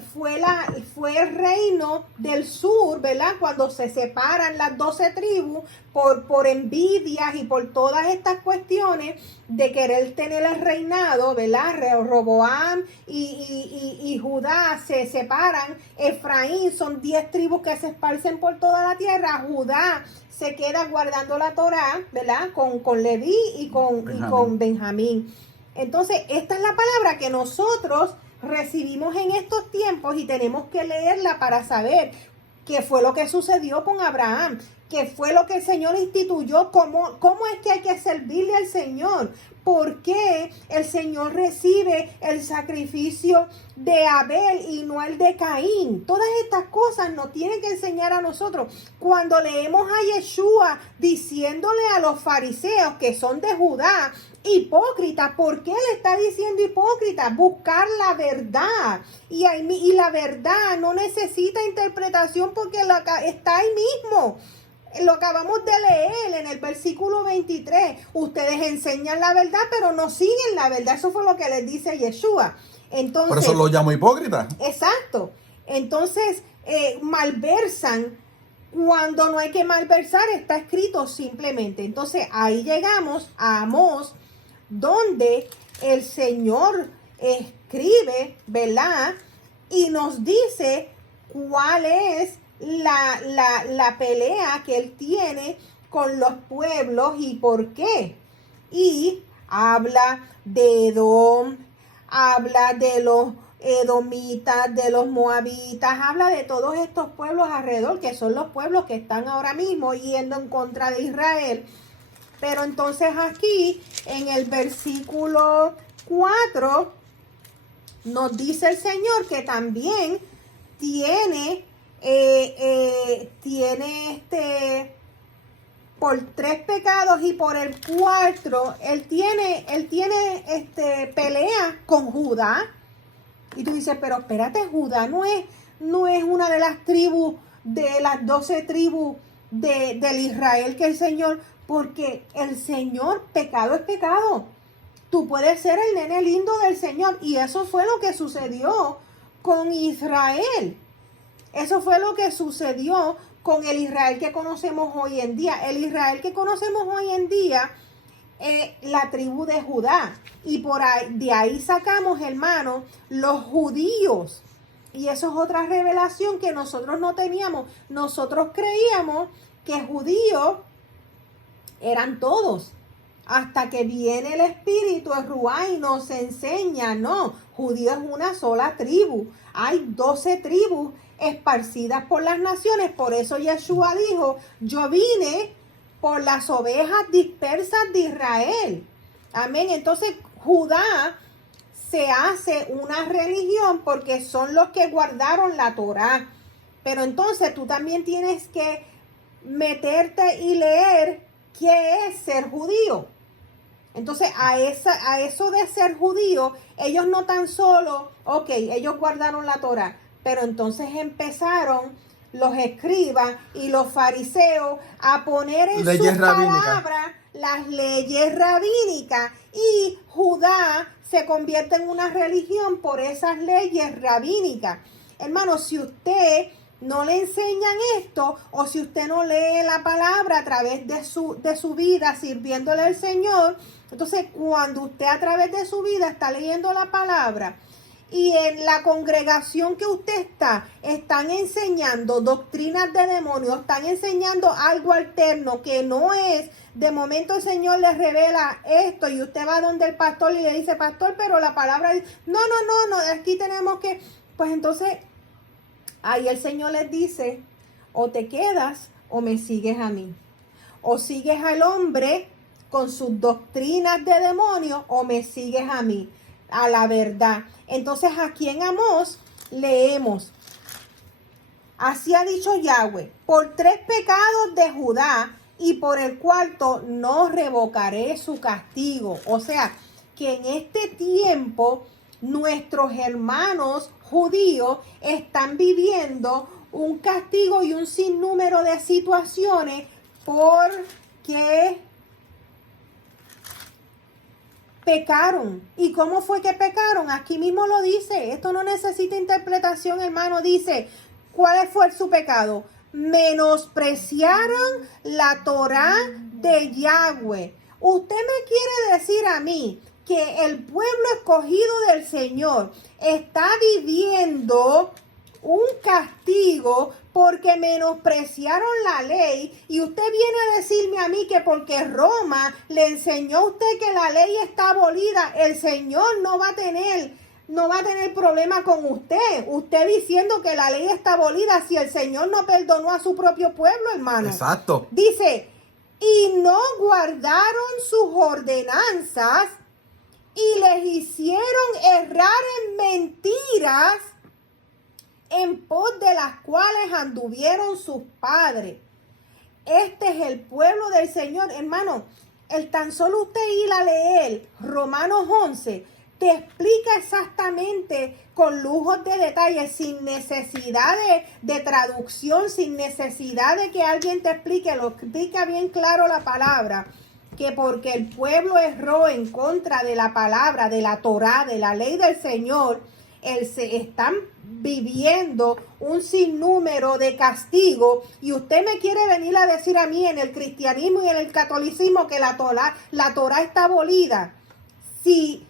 el reino del sur, ¿verdad? Cuando se separan las 12 tribus por envidias y por todas estas cuestiones de querer tener el reinado, ¿verdad? Roboam y Judá se separan. Efraín son 10 tribus que se esparcen por toda la tierra. Judá se queda guardando la Torá, ¿verdad? Con Leví y con Benjamín. Entonces, esta es la palabra que nosotros recibimos en estos tiempos y tenemos que leerla para saber qué fue lo que sucedió con Abraham, qué fue lo que el Señor instituyó, cómo es que hay que servirle al Señor, por qué el Señor recibe el sacrificio de Abel y no el de Caín. Todas estas cosas nos tienen que enseñar a nosotros. Cuando leemos a Yeshua diciéndole a los fariseos que son de Judá, hipócrita, ¿por qué le está diciendo hipócrita? Buscar la verdad. Y la verdad no necesita interpretación porque está ahí mismo. Lo acabamos de leer en el versículo 23. Ustedes enseñan la verdad, pero no siguen la verdad. Eso fue lo que les dice Yeshua. Entonces, por eso lo llamo hipócrita. Exacto. Entonces, malversan cuando no hay que malversar. Está escrito simplemente. Entonces, ahí llegamos a Amós, donde el Señor escribe, ¿verdad? Y nos dice cuál es la pelea que él tiene con los pueblos y por qué. Y habla de Edom, habla de los edomitas, de los moabitas, habla de todos estos pueblos alrededor, que son los pueblos que están ahora mismo yendo en contra de Israel. Pero entonces aquí en el versículo 4 nos dice el Señor que también tiene por 3 pecados y por el 4 él tiene pelea con Judá. Y tú dices, pero espérate, Judá no es una de las tribus, de las 12 tribus del Israel que el Señor, porque el Señor, pecado es pecado. Tú puedes ser el nene lindo del Señor, y eso fue lo que sucedió con Israel. Eso fue lo que sucedió con el Israel que conocemos hoy en día. El Israel que conocemos hoy en día es la tribu de Judá. Y de ahí sacamos, hermanos, los judíos. Y eso es otra revelación que nosotros no teníamos. Nosotros creíamos que judíos eran todos. Hasta que viene el Espíritu, el Ruá, y nos enseña, no, judío es una sola tribu. Hay 12 tribus esparcidas por las naciones. Por eso Yeshua dijo, yo vine por las ovejas dispersas de Israel. Amén. Entonces Judá se hace una religión porque son los que guardaron la Torá. Pero entonces tú también tienes que meterte y leer qué es ser judío. Entonces, a eso de ser judío, ellos no tan solo, ellos guardaron la Torá, pero entonces empezaron los escribas y los fariseos a poner en sus palabras las leyes rabínicas, y Judá se convierte en una religión por esas leyes rabínicas. Hermano, si usted no le enseñan esto, o si usted no lee la palabra a través de su vida sirviéndole al Señor, entonces cuando usted a través de su vida está leyendo la palabra y en la congregación que usted están enseñando doctrinas de demonios, están enseñando algo alterno que no es, de momento el Señor les revela esto y usted va donde el pastor y le dice, pastor, pero la palabra dice, no, aquí tenemos que, pues entonces ahí el Señor les dice, o te quedas o me sigues a mí. O sigues al hombre con sus doctrinas de demonios o me sigues a mí, a la verdad. Entonces aquí en Amós leemos, así ha dicho Yahweh, por 3 pecados de Judá y por el 4 no revocaré su castigo. O sea, que en este tiempo nuestros hermanos judíos están viviendo un castigo y un sinnúmero de situaciones porque pecaron. ¿Y cómo fue que pecaron? Aquí mismo lo dice. Esto no necesita interpretación, hermano. Dice, ¿cuál fue su pecado? Menospreciaron la Torá de Yahweh. Usted me quiere decir a mí que el pueblo escogido del Señor está viviendo un castigo porque menospreciaron la ley, y usted viene a decirme a mí que porque Roma le enseñó a usted que la ley está abolida, el Señor no va a tener problema con usted. Usted diciendo que la ley está abolida si el Señor no perdonó a su propio pueblo, hermano. Exacto. Dice, y no guardaron sus ordenanzas y les hicieron errar en mentiras, en pos de las cuales anduvieron sus padres. Este es el pueblo del Señor, hermano. El tan solo usted ir a leer Romanos 11 te explica exactamente con lujos de detalles, sin necesidad de traducción, sin necesidad de que alguien te explique, lo explica bien claro la palabra, que porque el pueblo erró en contra de la palabra, de la Torá, de la ley del Señor, se están viviendo un sinnúmero de castigo, y usted me quiere venir a decir a mí en el cristianismo y en el catolicismo que la Torá está abolida. Si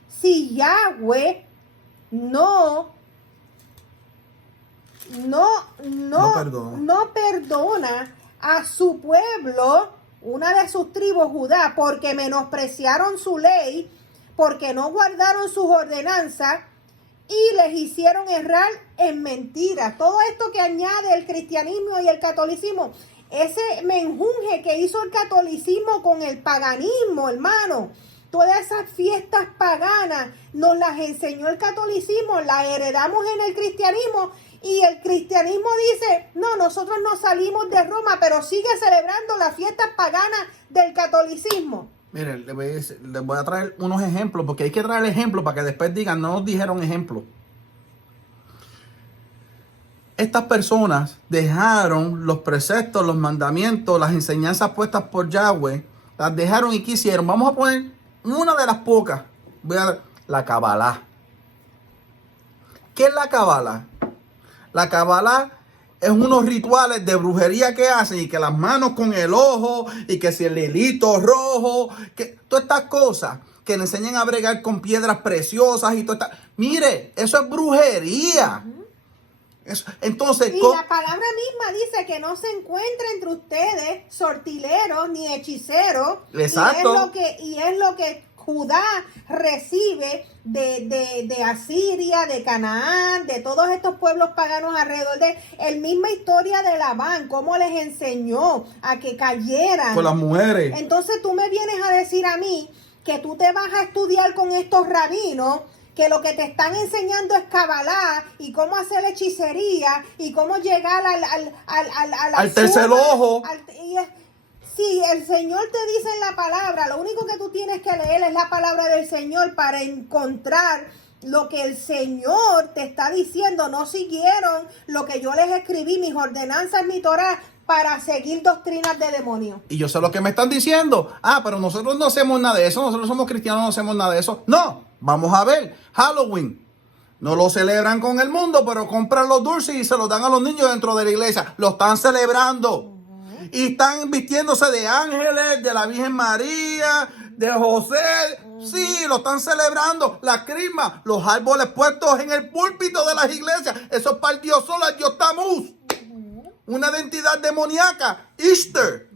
Yahweh no perdona a su pueblo, una de sus tribus, Judá, porque menospreciaron su ley, porque no guardaron sus ordenanzas y les hicieron errar en mentiras. Todo esto que añade el cristianismo y el catolicismo, ese menjunje que hizo el catolicismo con el paganismo, hermano. Todas esas fiestas paganas nos las enseñó el catolicismo, las heredamos en el cristianismo, y el cristianismo dice, no, nosotros no salimos de Roma, pero sigue celebrando las fiestas paganas del catolicismo. Miren, les voy a traer unos ejemplos, porque hay que traer ejemplos para que después digan, no nos dijeron ejemplos. Estas personas dejaron los preceptos, los mandamientos, las enseñanzas puestas por Yahweh, las dejaron y quisieron. Vamos a poner una de las pocas. La Kabbalah. ¿Qué es la Kabbalah? La Kabbalah es unos rituales de brujería que hacen, y que las manos con el ojo, y que si el hilito rojo, que todas estas cosas que le enseñan a bregar con piedras preciosas y todo. Mire, eso es brujería. Entonces, y la palabra misma dice que no se encuentra entre ustedes sortileros ni hechiceros. Exacto. Y es lo que Judá recibe de Asiria, de Canaán, de todos estos pueblos paganos alrededor de el misma historia de Labán, cómo les enseñó a que cayeran con las mujeres. Entonces tú me vienes a decir a mí que tú te vas a estudiar con estos rabinos, que lo que te están enseñando es Kabbalah y cómo hacer hechicería y cómo llegar al tercer ojo. Si el Señor te dice en la palabra, lo único que tú tienes que leer es la palabra del Señor para encontrar lo que el Señor te está diciendo. No siguieron lo que yo les escribí, mis ordenanzas, mi Torah, para seguir doctrinas de demonios. Y yo sé lo que me están diciendo. Pero nosotros no hacemos nada de eso. Nosotros somos cristianos, no hacemos nada de eso. No, vamos a ver. Halloween. No lo celebran con el mundo, pero compran los dulces y se los dan a los niños dentro de la iglesia. Lo están celebrando. Y están vistiéndose de ángeles, de la Virgen María, de José. Sí, lo están celebrando. La crisma, los árboles puestos en el púlpito de las iglesias. Eso es para el Dios Sol, el Dios Tamuz. Una identidad demoníaca. Easter.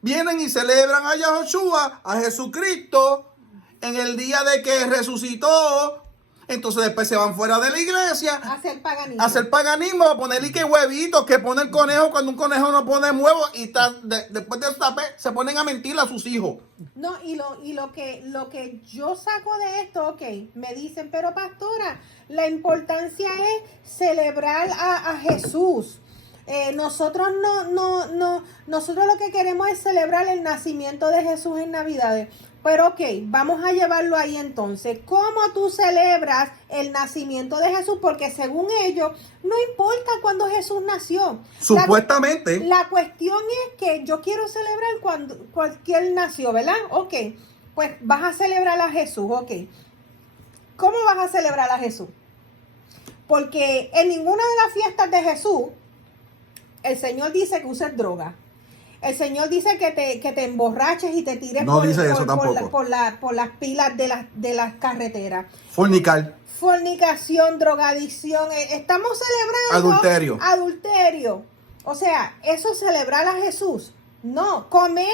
Vienen y celebran a Yahoshua, a Jesucristo, en el día de que resucitó. Entonces después se van fuera de la iglesia a hacer paganismo, a ponerle que huevitos, que pone el conejo cuando un conejo no pone huevos, y después de se ponen a mentir a sus hijos. No, y lo que yo saco de esto, ok, me dicen, pero pastora, la importancia es celebrar a Jesús. Nosotros nosotros lo que queremos es celebrar el nacimiento de Jesús en Navidades. Pero ok, vamos a llevarlo ahí entonces. ¿Cómo tú celebras el nacimiento de Jesús? Porque según ellos, no importa cuándo Jesús nació. Supuestamente. La cuestión es que yo quiero celebrar cuando cualquier nació, ¿verdad? Ok, pues vas a celebrar a Jesús, ok. ¿Cómo vas a celebrar a Jesús? Porque en ninguna de las fiestas de Jesús, el Señor dice que uses droga. El Señor dice que te emborraches y te tires No dice eso tampoco. por las pilas de las carreteras. Fornicar. Fornicación, drogadicción. Estamos celebrando adulterio. O sea, ¿eso es celebrar a Jesús? No. Comer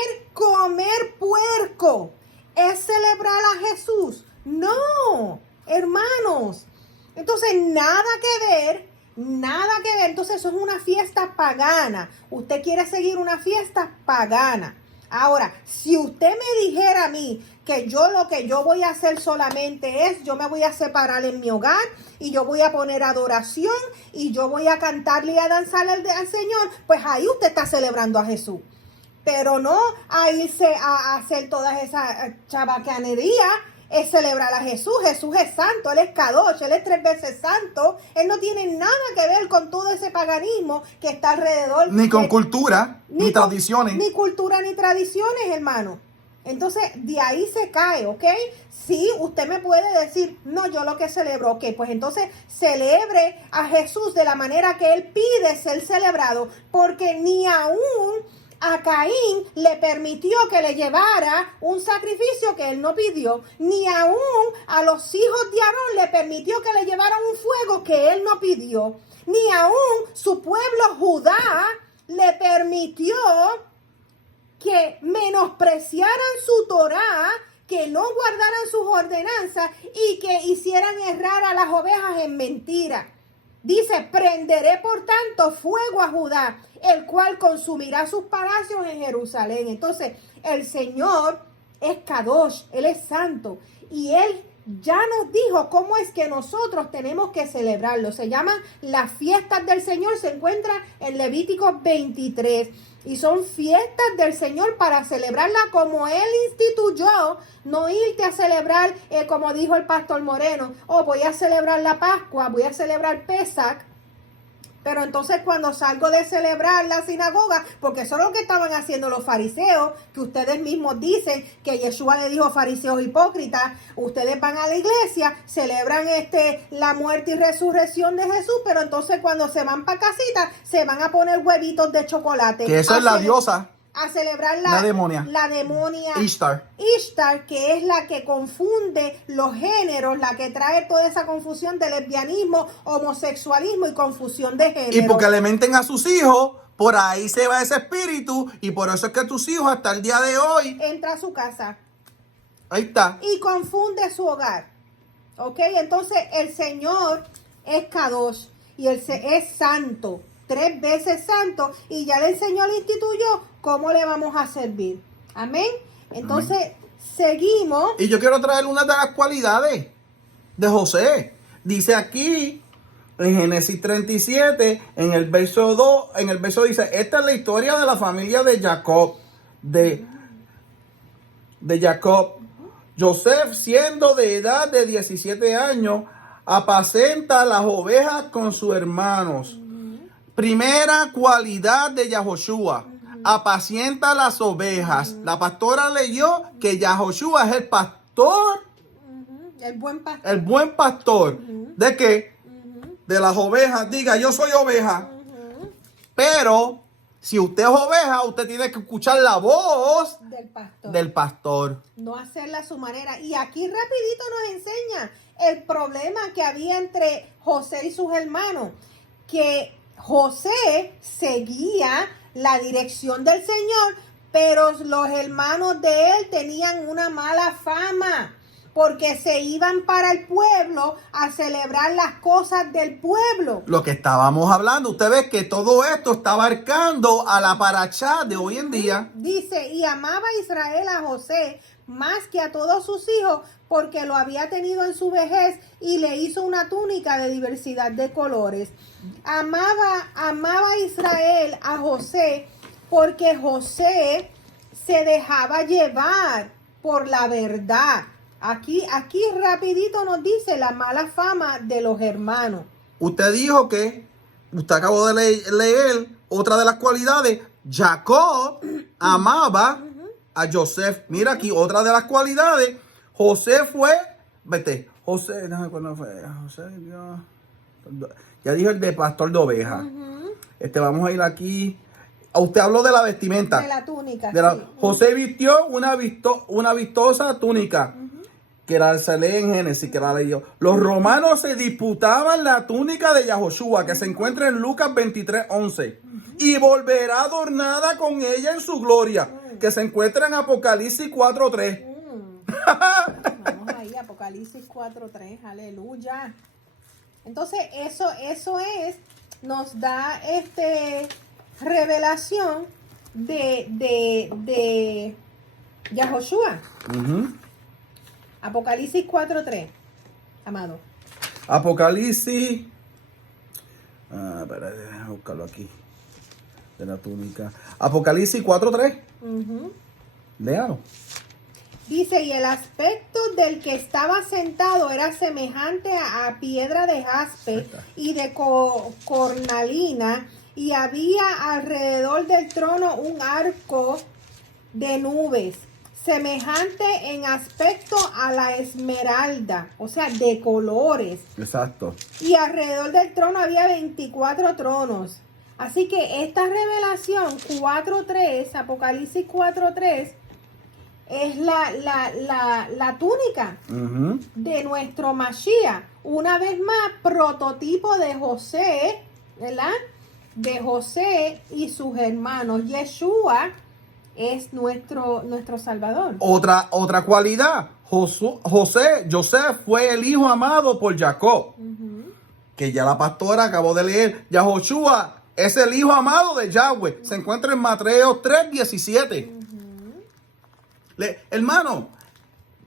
puerco es celebrar a Jesús. No, hermanos. Entonces, nada que ver. Entonces, eso es una fiesta pagana. Usted quiere seguir una fiesta pagana. Ahora, si usted me dijera a mí que lo que yo voy a hacer solamente es, yo me voy a separar en mi hogar y yo voy a poner adoración y yo voy a cantarle y a danzarle al Señor, pues ahí usted está celebrando a Jesús. Pero no a irse a hacer todas esas chabacanerías. Es celebrar a Jesús. Jesús es santo, Él es Kadosh, Él es 3 veces santo. Él no tiene nada que ver con todo ese paganismo que está alrededor. Ni con cultura, ni tradiciones. Ni cultura, ni tradiciones, hermano. Entonces, de ahí se cae, ¿ok? Sí, usted me puede decir, no, yo lo que celebro, ok, pues entonces celebre a Jesús de la manera que Él pide ser celebrado, porque ni aún a Caín le permitió que le llevara un sacrificio que él no pidió, ni aún a los hijos de Aarón le permitió que le llevaran un fuego que él no pidió, ni aún su pueblo Judá le permitió que menospreciaran su Torá, que no guardaran sus ordenanzas y que hicieran errar a las ovejas en mentira. Dice, prenderé por tanto fuego a Judá, el cual consumirá sus palacios en Jerusalén. Entonces, el Señor es Kadosh, Él es santo. Y Él ya nos dijo cómo es que nosotros tenemos que celebrarlo. Se llaman las fiestas del Señor, se encuentra en Levítico 23. Y son fiestas del Señor para celebrarla como Él instituyó, no irte a celebrar, como dijo el pastor Moreno, voy a celebrar la Pascua, voy a celebrar Pesach, pero entonces cuando salgo de celebrar la sinagoga, porque eso es lo que estaban haciendo los fariseos, que ustedes mismos dicen que Yeshua le dijo fariseos hipócritas, ustedes van a la iglesia, celebran la muerte y resurrección de Jesús, pero entonces cuando se van para casita, se van a poner huevitos de chocolate. Que eso es la diosa. A celebrar la demonia Ishtar, que es la que confunde los géneros, la que trae toda esa confusión de lesbianismo, homosexualismo y confusión de género. Y porque le menten a sus hijos, por ahí se va ese espíritu, y por eso es que tus hijos hasta el día de hoy entra a su casa. Ahí está. Y confunde su hogar. ¿Ok? Entonces el Señor es Kadosh y Él es santo. 3 veces santo, y ya el Señor le instituyó cómo le vamos a servir. Amén. Entonces, seguimos. Y yo quiero traer una de las cualidades de José. Dice aquí, en Génesis 37, en el verso 2, en el verso dice, esta es la historia de la familia de Jacob, de Jacob. José, siendo de edad de 17 años, apacenta las ovejas con sus hermanos. Primera cualidad de Yahoshua, apacienta las ovejas. La pastora leyó que Yahoshua es el pastor. El buen pastor. El buen pastor. ¿De qué? De las ovejas. Diga, yo soy oveja. Pero, si usted es oveja, usted tiene que escuchar la voz del pastor. No hacerla a su manera. Y aquí rapidito nos enseña el problema que había entre José y sus hermanos. Que José seguía la dirección del Señor, pero los hermanos de él tenían una mala fama porque se iban para el pueblo a celebrar las cosas del pueblo. Lo que estábamos hablando, usted ve que todo esto está abarcando a la parachá de hoy en día. Dice, y amaba Israel a José más que a todos sus hijos, porque lo había tenido en su vejez y le hizo una túnica de diversidad de colores. Amaba Israel a José porque José se dejaba llevar por la verdad. Aquí rapidito nos dice la mala fama de los hermanos. Usted dijo que, usted acabó de leer otra de las cualidades, Jacob amaba a Joseph. Mira aquí, otra de las cualidades. José fue, José, no, ¿cuándo fue? José, Dios. Ya dije el de pastor de ovejas. Vamos a ir aquí. Usted habló de la vestimenta. De la túnica, sí. José vistió una vistosa túnica. Que se lee en Génesis, que la leyó. Los romanos se disputaban la túnica de Yahoshua, que se encuentra en Lucas 23:11. Y volverá adornada con ella en su gloria, que se encuentra en Apocalipsis 4:3. Vamos ahí, Apocalipsis 4:3, aleluya. Entonces, eso nos da revelación de Yahoshua. Apocalipsis 4:3, amado. Apocalipsis. Espera, déjame buscarlo aquí. De la túnica. Apocalipsis 4:3. Léalo. Dice, y el aspecto del que estaba sentado era semejante a piedra de jaspe y de cornalina, y había alrededor del trono un arco de nubes, semejante en aspecto a la esmeralda, o sea, de colores. Exacto. Y alrededor del trono había 24 tronos. Así que esta revelación 4:3, Apocalipsis 4:3, es la túnica de nuestro Mashiach. Una vez más, prototipo de José, ¿verdad? De José y sus hermanos. Yeshua es nuestro Salvador. Otra cualidad. José fue el hijo amado por Jacob. Que ya la pastora acabó de leer. Yahoshua es el hijo amado de Yahweh. Se encuentra en Mateo 3:17. Hermano,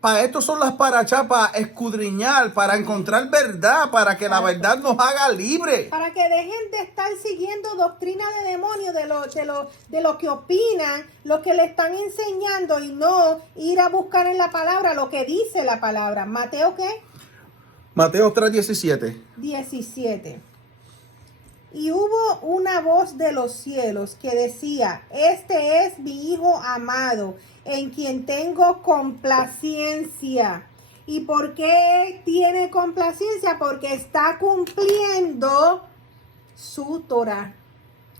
para esto son las parachas, para escudriñar, para encontrar verdad, para que la verdad nos haga libre. Para que dejen de estar siguiendo doctrina de demonios, de lo que opinan, lo que le están enseñando, y no ir a buscar en la palabra lo que dice la palabra. ¿Mateo qué? Mateo 3:17. 17. Y hubo una voz de los cielos que decía, este es mi Hijo amado, en quien tengo complacencia. ¿Y por qué tiene complacencia? Porque está cumpliendo su Torah.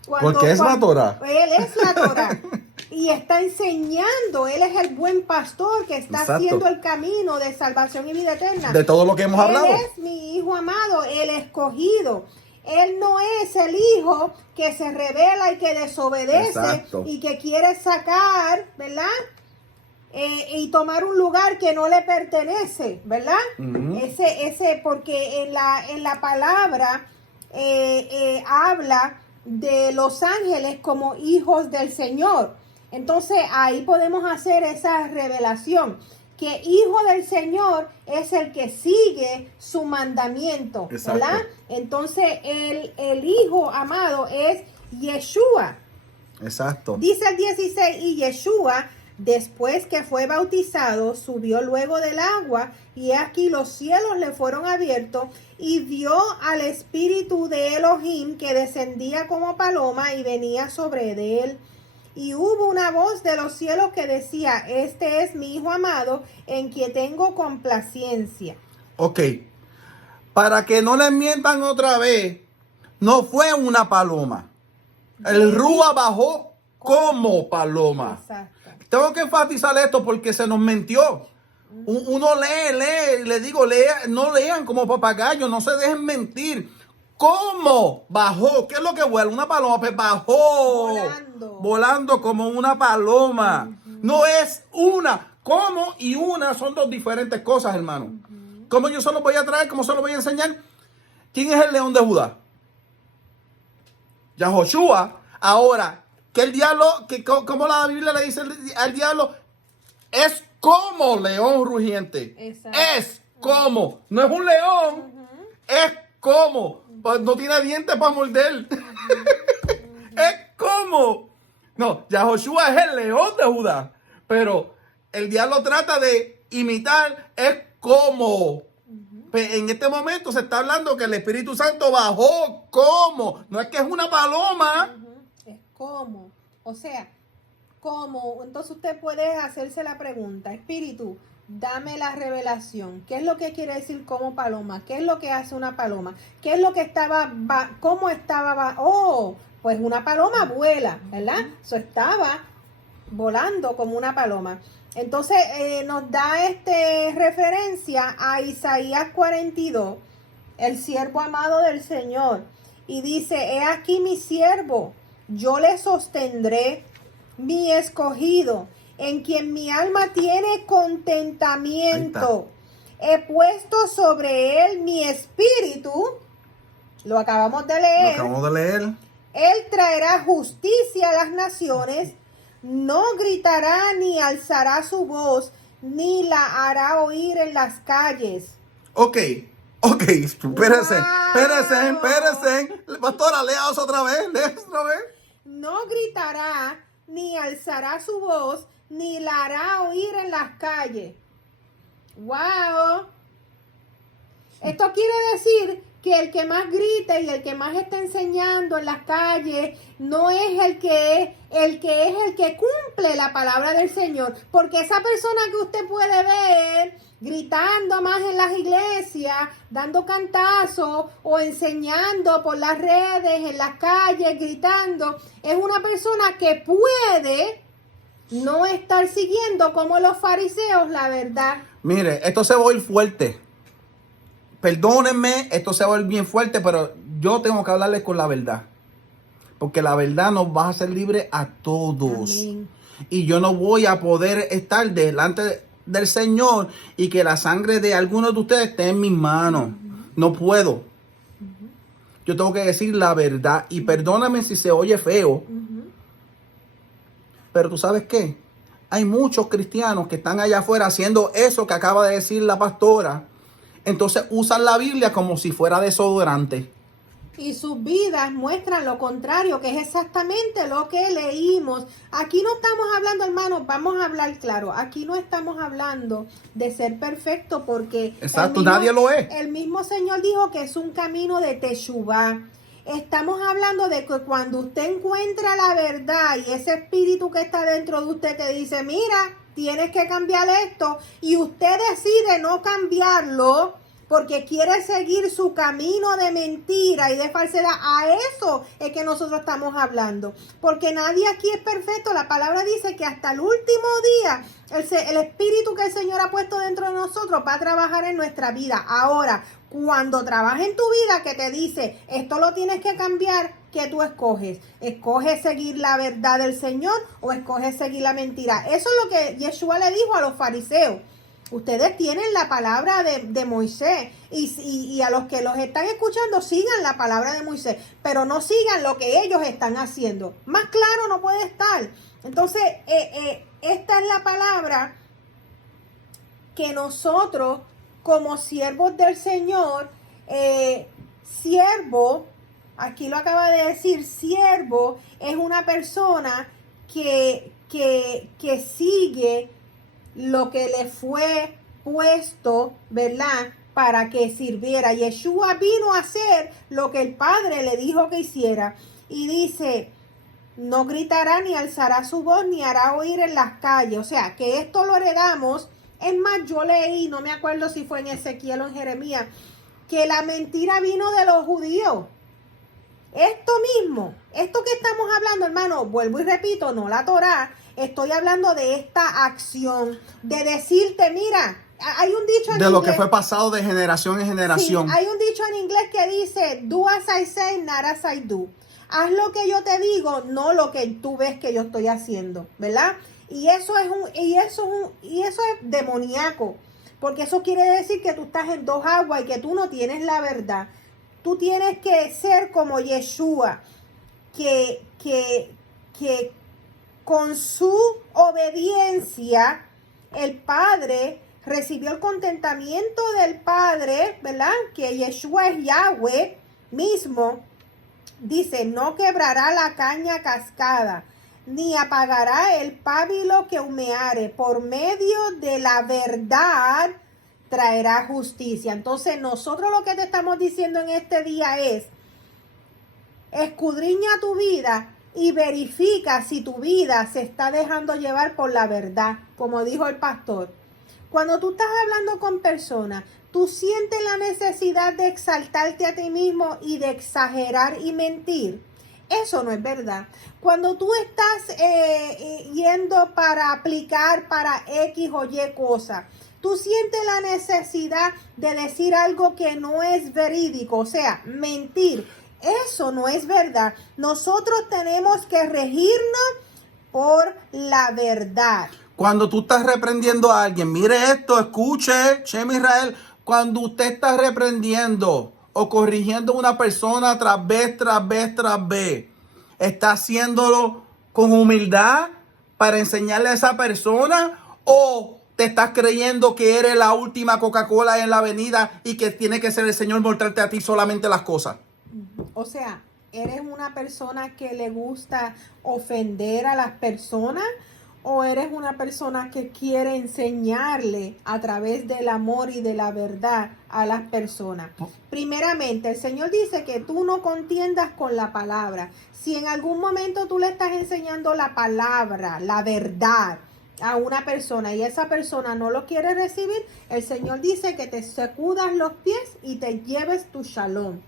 Porque es la Torah. Él es la Torah. Y está enseñando. Él es el buen pastor que está haciendo el camino de salvación y vida eterna. De todo lo que hemos hablado. Él es mi Hijo amado, el escogido. Él no es el hijo que se revela y que desobedece y que quiere sacar, ¿verdad? Y tomar un lugar que no le pertenece, ¿verdad? Porque en la palabra habla de los ángeles como hijos del Señor. Entonces ahí podemos hacer esa revelación, que hijo del Señor es el que sigue su mandamiento, ¿verdad? Entonces el hijo amado es Yeshua. Exacto. Dice el 16, y Yeshua, después que fue bautizado, subió luego del agua, y aquí los cielos le fueron abiertos, y vio al Espíritu de Elohim que descendía como paloma y venía sobre él. Y hubo una voz de los cielos que decía, este es mi Hijo amado, en quien tengo complacencia. Ok, para que no les mientan otra vez, no fue una paloma. El Rúa bajó como paloma. Exacto. Tengo que enfatizar esto porque se nos mintió. Uno lee, le digo, no lean como papagayos, no se dejen mentir. ¿Cómo bajó? ¿Qué es lo que vuela? Una paloma, pues bajó. Volando como una paloma. No es una. ¿Cómo? Y una son dos diferentes cosas, hermano. ¿Cómo yo se los voy a traer? ¿Cómo se los voy a enseñar? ¿Quién es el león de Judá? Yahoshua. Ahora, que el diablo, como la Biblia le dice al diablo, es como león rugiente. Exacto. Es como. No es un león. Es como. Pues no tiene dientes para morder. Es como. No, Yahoshua es el león de Judá. Pero el diablo trata de imitar. Es como. En este momento se está hablando que el Espíritu Santo bajó como. No es que es una paloma. Es como. O sea, ¿Cómo? Entonces usted puede hacerse la pregunta, Espíritu, dame la revelación. ¿Qué es lo que quiere decir como paloma? ¿Qué es lo que hace una paloma? ¿Qué es lo que cómo estaba? Oh, pues una paloma vuela, ¿verdad? Eso estaba volando como una paloma. Entonces nos da referencia a Isaías 42, el siervo amado del Señor. Y dice, he aquí mi siervo, yo le sostendré, mi escogido, en quien mi alma tiene contentamiento. He puesto sobre él mi espíritu. Lo acabamos de leer. Él traerá justicia a las naciones. No gritará ni alzará su voz, ni la hará oír en las calles. Ok, espérese. Pastora, lea eso otra vez. No gritará ni alzará su voz, ni la hará oír en las calles. ¡Wow! Esto quiere decir que el que más grita y el que más está enseñando en las calles no es el que cumple la palabra del Señor, porque esa persona que usted puede ver gritando más en las iglesias, dando cantazos o enseñando por las redes, en las calles, gritando, es una persona que puede no estar siguiendo como los fariseos la verdad. Mire, esto se va a ir fuerte. Perdónenme, esto se va a ir bien fuerte, pero yo tengo que hablarles con la verdad. Porque la verdad nos va a hacer libres a todos. Amén. Y yo no voy a poder estar delante del Señor y que la sangre de algunos de ustedes esté en mis manos. No puedo. Yo tengo que decir la verdad. Y perdóname si se oye feo. Pero ¿tú sabes qué? Hay muchos cristianos que están allá afuera haciendo eso que acaba de decir la pastora. Entonces usan la Biblia como si fuera desodorante. Y sus vidas muestran lo contrario, que es exactamente lo que leímos. Aquí no estamos hablando, hermanos, vamos a hablar claro. Aquí no estamos hablando de ser perfecto porque... Exacto, nadie lo es. El mismo Señor dijo que es un camino de Teshuvá. Estamos hablando de que cuando usted encuentra la verdad y ese espíritu que está dentro de usted que dice, mira, tienes que cambiar esto, y usted decide no cambiarlo porque quiere seguir su camino de mentira y de falsedad, a eso es que nosotros estamos hablando. Porque nadie aquí es perfecto. La palabra dice que hasta el último día el espíritu que el Señor ha puesto dentro de nosotros va a trabajar en nuestra vida. Ahora, cuando trabaja en tu vida, que te dice, esto lo tienes que cambiar, ¿qué tú escoges? ¿Escoges seguir la verdad del Señor o escoges seguir la mentira? Eso es lo que Yeshua le dijo a los fariseos. Ustedes tienen la palabra de Moisés y a los que los están escuchando sigan la palabra de Moisés, pero no sigan lo que ellos están haciendo. Más claro no puede estar. Entonces, esta es la palabra que nosotros como siervos del Señor, siervo, aquí lo acaba de decir, siervo es una persona que sigue lo que le fue puesto, ¿verdad? Para que sirviera. Yeshua vino a hacer lo que el Padre le dijo que hiciera. Y dice, no gritará ni alzará su voz ni hará oír en las calles. O sea, que esto lo heredamos. Es más, yo leí, no me acuerdo si fue en Ezequiel o en Jeremías, que la mentira vino de los judíos. Esto mismo, esto que estamos hablando, hermano, vuelvo y repito, no la Torá, estoy hablando de esta acción, de decirte, mira, hay un dicho en inglés. De lo que fue pasado de generación en generación. Sí, hay un dicho en inglés que dice, do as I say, not as I do. Haz lo que yo te digo, no lo que tú ves que yo estoy haciendo, ¿verdad? Y eso es demoníaco, porque eso quiere decir que tú estás en dos aguas y que tú no tienes la verdad. Tú tienes que ser como Yeshua, que con su obediencia el Padre recibió el contentamiento del Padre, ¿verdad? Que Yeshua es Yahweh mismo. Dice, no quebrará la caña cascada, ni apagará el pábilo que humeare. Por medio de la verdad traerá justicia. Entonces nosotros lo que te estamos diciendo en este día es, escudriña tu vida y verifica si tu vida se está dejando llevar por la verdad, como dijo el pastor. Cuando tú estás hablando con personas, tú sientes la necesidad de exaltarte a ti mismo y de exagerar y mentir. Eso no es verdad. Cuando tú estás yendo para aplicar para X o Y cosa, tú sientes la necesidad de decir algo que no es verídico, o sea, mentir. Eso no es verdad. Nosotros tenemos que regirnos por la verdad. Cuando tú estás reprendiendo a alguien, mire esto, escuche, Chema Israel, cuando usted está reprendiendo o corrigiendo a una persona tras vez, ¿está haciéndolo con humildad para enseñarle a esa persona o te estás creyendo que eres la última Coca-Cola en la avenida y que tiene que ser el Señor mostrarte a ti solamente las cosas? O sea, ¿eres una persona que le gusta ofender a las personas o eres una persona que quiere enseñarle a través del amor y de la verdad a las personas? Primeramente, el Señor dice que tú no contiendas con la palabra. Si en algún momento tú le estás enseñando la palabra, la verdad a una persona y esa persona no lo quiere recibir, el Señor dice que te sacudas los pies y te lleves tu shalom.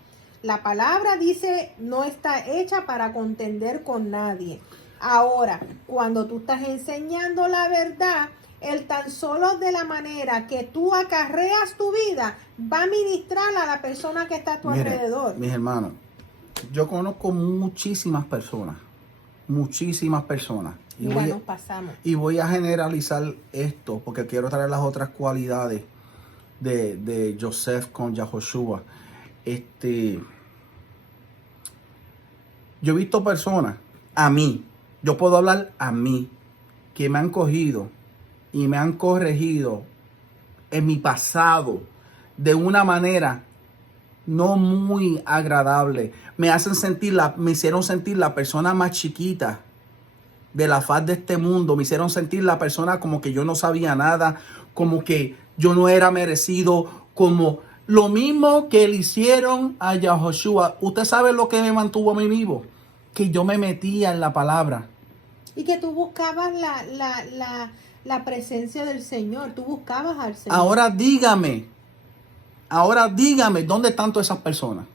La palabra dice no está hecha para contender con nadie. Ahora, cuando tú estás enseñando la verdad, el tan solo de la manera que tú acarreas tu vida va a ministrar a la persona que está a tu alrededor. Mis hermanos, yo conozco muchísimas personas. Nos pasamos. Y voy a generalizar esto porque quiero traer las otras cualidades de Joseph con Yahoshua. Yo he visto personas, yo puedo hablar a mí, que me han cogido y me han corregido en mi pasado de una manera no muy agradable. Me hicieron sentir la persona más chiquita de la faz de este mundo. Me hicieron sentir la persona como que yo no sabía nada, como que yo no era merecido, como lo mismo que le hicieron a Yahoshua. Usted sabe lo que me mantuvo a mí vivo, que yo me metía en la palabra. Y que tú buscabas la presencia del Señor, tú buscabas al Señor. Ahora dígame, ¿dónde están todas esas personas?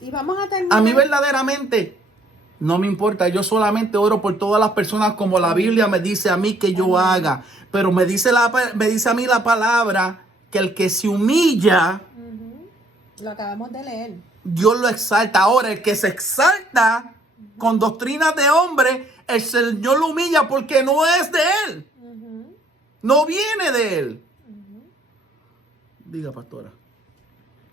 Y vamos a terminar. A mí verdaderamente no me importa, yo solamente oro por todas las personas como la Biblia me dice a mí que yo haga. Pero me dice a mí la palabra que el que se humilla, lo acabamos de leer, Dios lo exalta. Ahora, el que se exalta con doctrinas de hombre, el Señor lo humilla porque no es de él. No viene de él. Diga, pastora.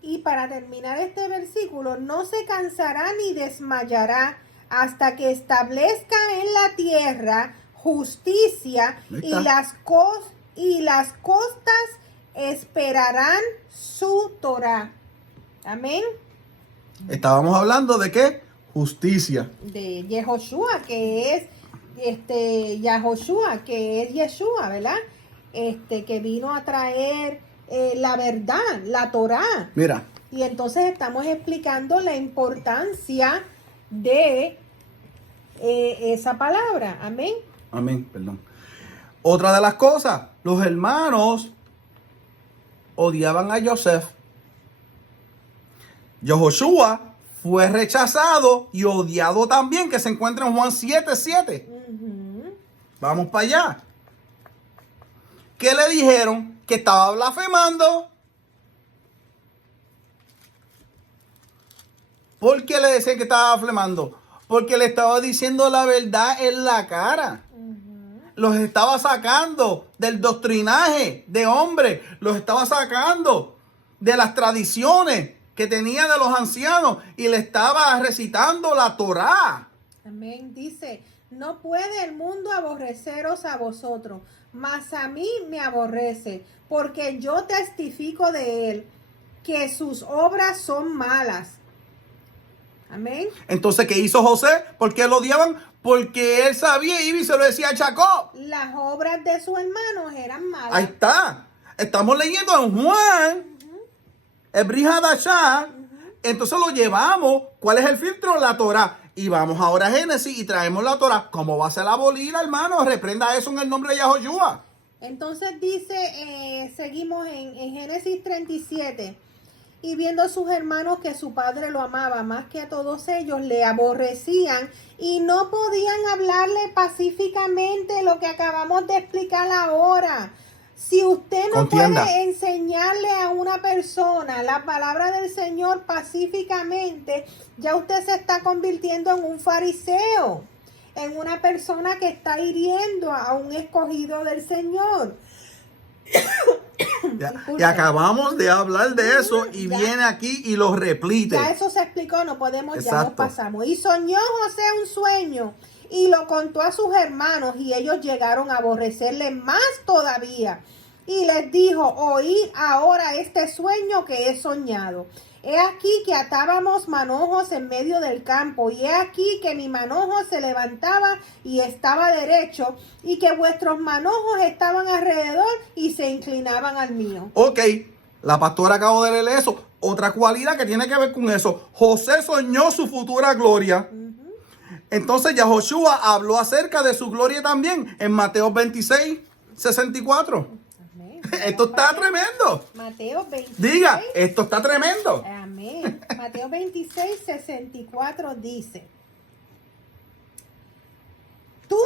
Y para terminar este versículo, no se cansará ni desmayará hasta que establezca en la tierra justicia y las costas esperarán su Torah. Amén. Estábamos hablando de qué? Justicia. De Yehoshua, que es Yahoshua, que es Yeshua, ¿verdad? Que vino a traer la verdad, la Torah. Mira. Y entonces estamos explicando la importancia de esa palabra. Amén. Amén, perdón. Otra de las cosas, los hermanos odiaban a Joseph. Yahoshua fue rechazado y odiado también, que se encuentra en Juan 7:7. Vamos para allá. ¿Qué le dijeron? Que estaba blasfemando. ¿Por qué le decían que estaba blasfemando? Porque le estaba diciendo la verdad en la cara. Los estaba sacando del doctrinaje de hombre. Los estaba sacando de las tradiciones que tenía de los ancianos. Y le estaba recitando la Torá. Amén. Dice, no puede el mundo aborreceros a vosotros, mas a mí me aborrece, porque yo testifico de él, que sus obras son malas. Amén. Entonces, ¿qué hizo José? ¿Por qué lo odiaban? Porque él sabía y se lo decía a Jacob. Las obras de sus hermanos eran malas. Ahí está. Estamos leyendo en Juan, el Brit Hadashah. Entonces lo llevamos. ¿Cuál es el filtro? La Torah. Y vamos ahora a Génesis y traemos la Torah. ¿Cómo va a ser abolida, hermano? Reprenda eso en el nombre de Yahoshua. Entonces dice, seguimos en Génesis 37. Y viendo a sus hermanos que su padre lo amaba más que a todos ellos, le aborrecían y no podían hablarle pacíficamente, lo que acabamos de explicar ahora. Si usted no Contienda. puede enseñarle a una persona la palabra del Señor pacíficamente, ya usted se está convirtiendo en un fariseo, en una persona que está hiriendo a un escogido del Señor. Y acabamos de hablar de eso y Ya. viene aquí y lo repite. Ya eso se explicó, no podemos, ya nos Exacto. pasamos. Y soñó José un sueño y lo contó a sus hermanos y ellos llegaron a aborrecerle más todavía. Y les dijo, oíd ahora este sueño que he soñado. He aquí que atábamos manojos en medio del campo, y he aquí que mi manojo se levantaba y estaba derecho, y que vuestros manojos estaban alrededor y se inclinaban al mío. Ok, la pastora acabó de leer eso. Otra cualidad que tiene que ver con eso. José soñó su futura gloria. Entonces Yahoshua habló acerca de su gloria también en Mateo 26, 64. Amén. Esto está tremendo. Mateo 26. Diga, esto está tremendo. Amén. Mateo 26, 64 dice: Tú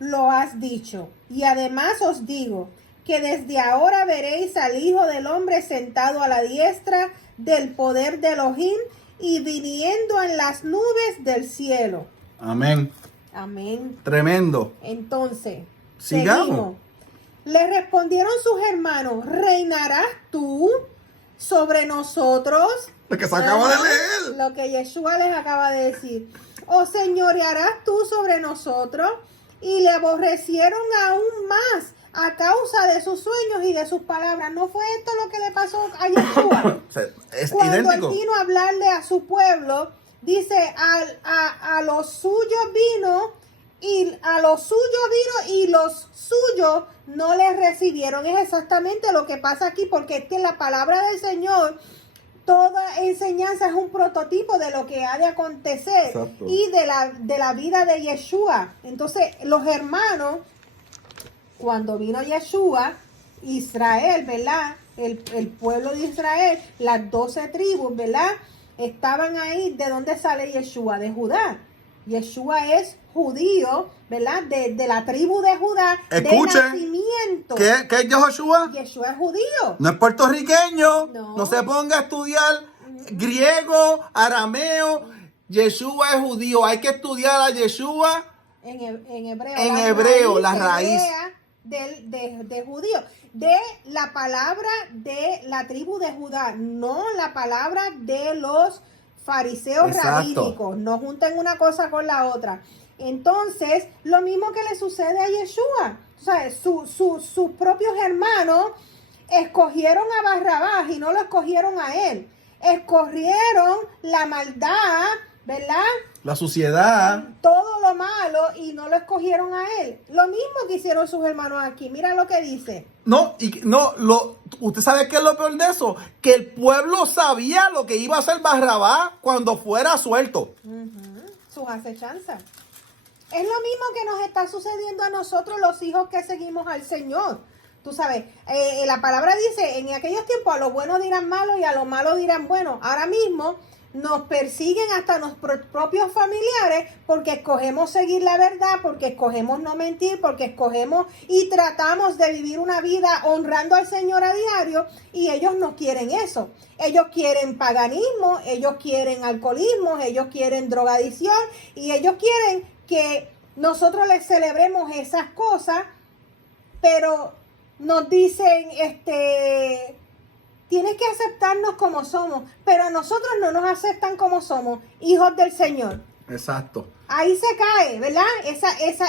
lo has dicho, y además os digo que desde ahora veréis al Hijo del Hombre sentado a la diestra del poder de Elohim y viniendo en las nubes del cielo. Amén. Amén. Tremendo. Entonces, Sigamos. seguimos. Le respondieron sus hermanos: ¿reinarás tú sobre nosotros? Lo que se acaba de Ajá, leer. lo que Yeshua les acaba de decir. ¿O señorearás tú sobre nosotros? Y le aborrecieron aún más a causa de sus sueños y de sus palabras. ¿No fue esto lo que le pasó a Yeshua? Es Cuando idéntico. él vino a hablarle a su pueblo, dice, a los suyos vino y a los suyos vino y los suyos no les recibieron. Es exactamente lo que pasa aquí, porque es que la palabra del Señor, toda enseñanza es un prototipo de lo que ha de acontecer. Exacto. Y de la vida de Yeshua. Entonces los hermanos, cuando vino Yeshua, Israel, ¿verdad? El pueblo de Israel, las 12 tribus, ¿verdad? Estaban ahí. ¿De dónde sale Yeshua? De Judá. Yeshua es judío, ¿verdad? De la tribu de Judá, Escuche, de nacimiento. ¿Qué es Yahoshua? Yeshua es judío. No es puertorriqueño. No. No se ponga a estudiar griego, arameo. Yeshua es judío. Hay que estudiar a Yeshua En hebreo. en hebreo, la raíz. hebrea de judío. De la palabra de la tribu de Judá, no la palabra de los fariseos Exacto. rabínicos. No junten una cosa con la otra. Entonces, lo mismo que le sucede a Yeshua. O sea, sus propios hermanos escogieron a Barrabás y no lo escogieron a él. Escogieron la maldad, ¿verdad? La suciedad. Todo lo malo y no lo escogieron a él. Lo mismo que hicieron sus hermanos aquí. Mira lo que dice. ¿Usted sabe qué es lo peor de eso? Que el pueblo sabía lo que iba a hacer Barrabás cuando fuera suelto. Sus acechanzas. Es lo mismo que nos está sucediendo a nosotros, los hijos que seguimos al Señor. Tú sabes, la palabra dice, en aquellos tiempos a lo bueno dirán malo y a lo malo dirán bueno. Ahora mismo nos persiguen hasta nuestros propios familiares porque escogemos seguir la verdad, porque escogemos no mentir, porque escogemos y tratamos de vivir una vida honrando al Señor a diario, y ellos no quieren eso. Ellos quieren paganismo, ellos quieren alcoholismo, ellos quieren drogadicción, y ellos quieren que nosotros les celebremos esas cosas, pero nos dicen, tienes que aceptarnos como somos, pero a nosotros no nos aceptan como somos, hijos del Señor. Exacto. Ahí se cae, ¿verdad?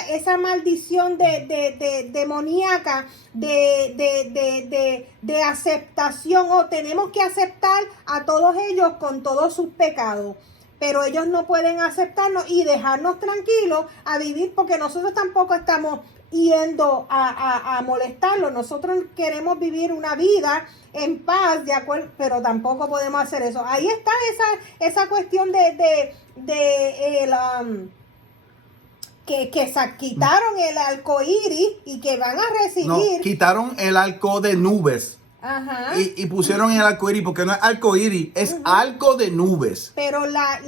Esa maldición demoníaca de aceptación, o tenemos que aceptar a todos ellos con todos sus pecados. Pero ellos no pueden aceptarnos y dejarnos tranquilos a vivir, porque nosotros tampoco estamos yendo a molestarlo. Nosotros queremos vivir una vida en paz, de acuerdo, pero tampoco podemos hacer eso. Ahí está esa cuestión que quitaron el arco iris y que van a recibir. No, quitaron el arco de nubes. Ajá. Y pusieron el arco iris, porque no es arco iris, es arco de nubes. Pero la